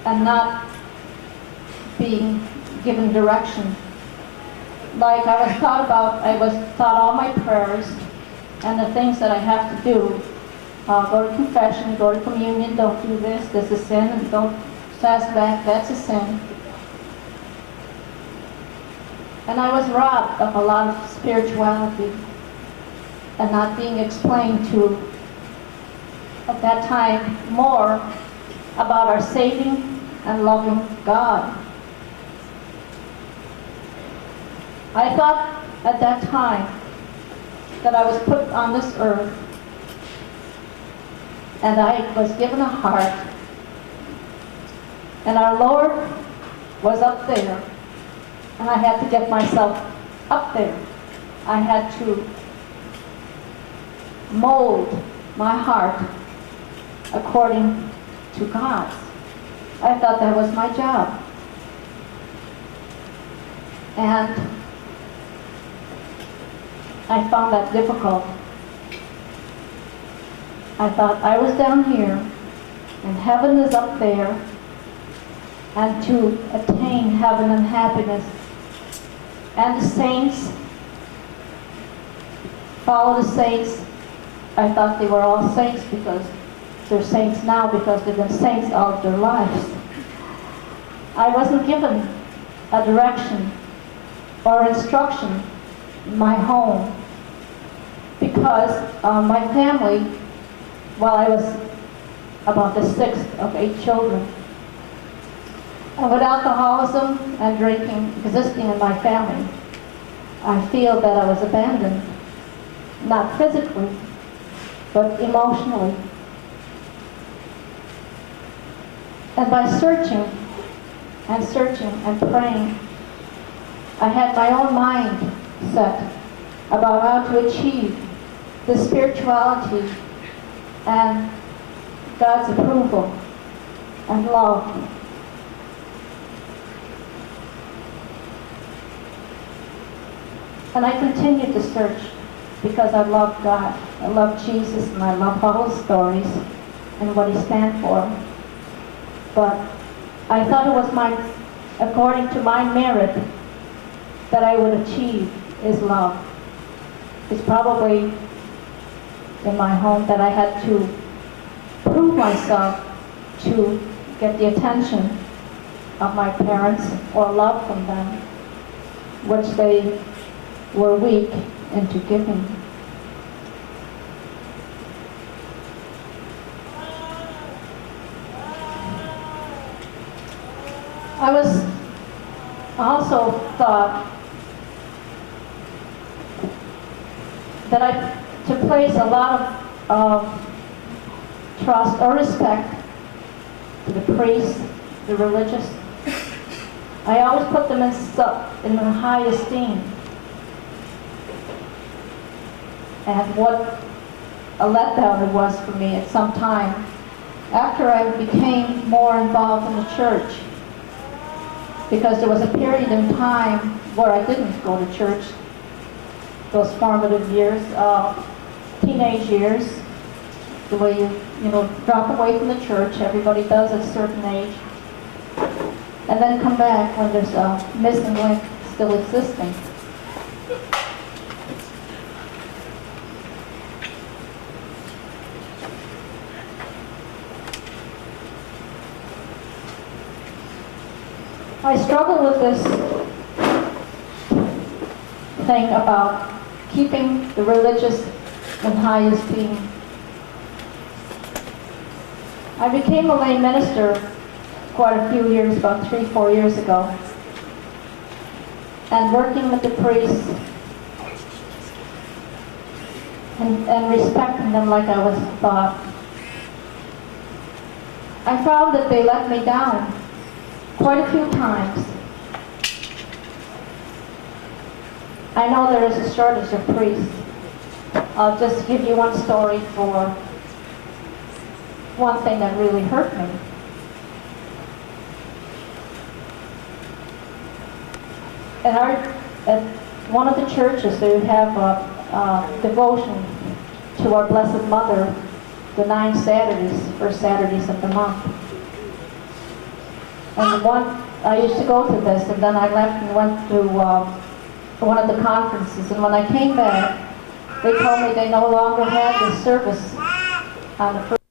and not being given direction. Like I was taught all my prayers and the things that I have to do. Go to confession, go to communion, don't do this is sin, and don't fast back, that's a sin. And I was robbed of a lot of spirituality and not being explained to, at that time, more about our saving and loving God. I thought at that time that I was put on this earth and I was given a heart, and our Lord was up there, and I had to get myself up there. I had to mold my heart according to God's. I thought that was my job. And I found that difficult. I thought I was down here, and heaven is up there, and to attain heaven and happiness. And the saints, follow the saints. I thought they were all saints because they're saints now because they've been saints all their lives. I wasn't given a direction or instruction in my home because my family, while I was about the sixth of 8 children, and with alcoholism and drinking existing in my family, I feel that I was abandoned, not physically, but emotionally. And by searching and praying, I had my own mind set about how to achieve the spirituality and God's approval and love. And I continued to search because I love God. I love Jesus and I love Bible stories and what He stands for. But I thought it was according to my merit that I would achieve His love. It's probably in my home that I had to prove myself to get the attention of my parents or love from them, which they were weak into giving. I was also thought that to place a lot of trust or respect to the priests, the religious. I always put them in high esteem. And what a letdown it was for me at some time after I became more involved in the church, because there was a period in time where I didn't go to church, those formative years, teenage years, the way you drop away from the church, everybody does at a certain age, and then come back when there's a missing link still existing. I struggle with this thing about keeping the religious in high esteem. I became a lay minister quite a few years, about 3-4 years ago, and working with the priests and respecting them like I was thought. I found that they let me down quite a few times. I know there is a shortage of priests. I'll just give you one story for one thing that really hurt me. At one of the churches, they have a devotion to our Blessed Mother, the 9 Saturdays, first Saturdays of the month. And I used to go to this, and then I left and went to one of the conferences. And when I came back, they told me they no longer had the service on the first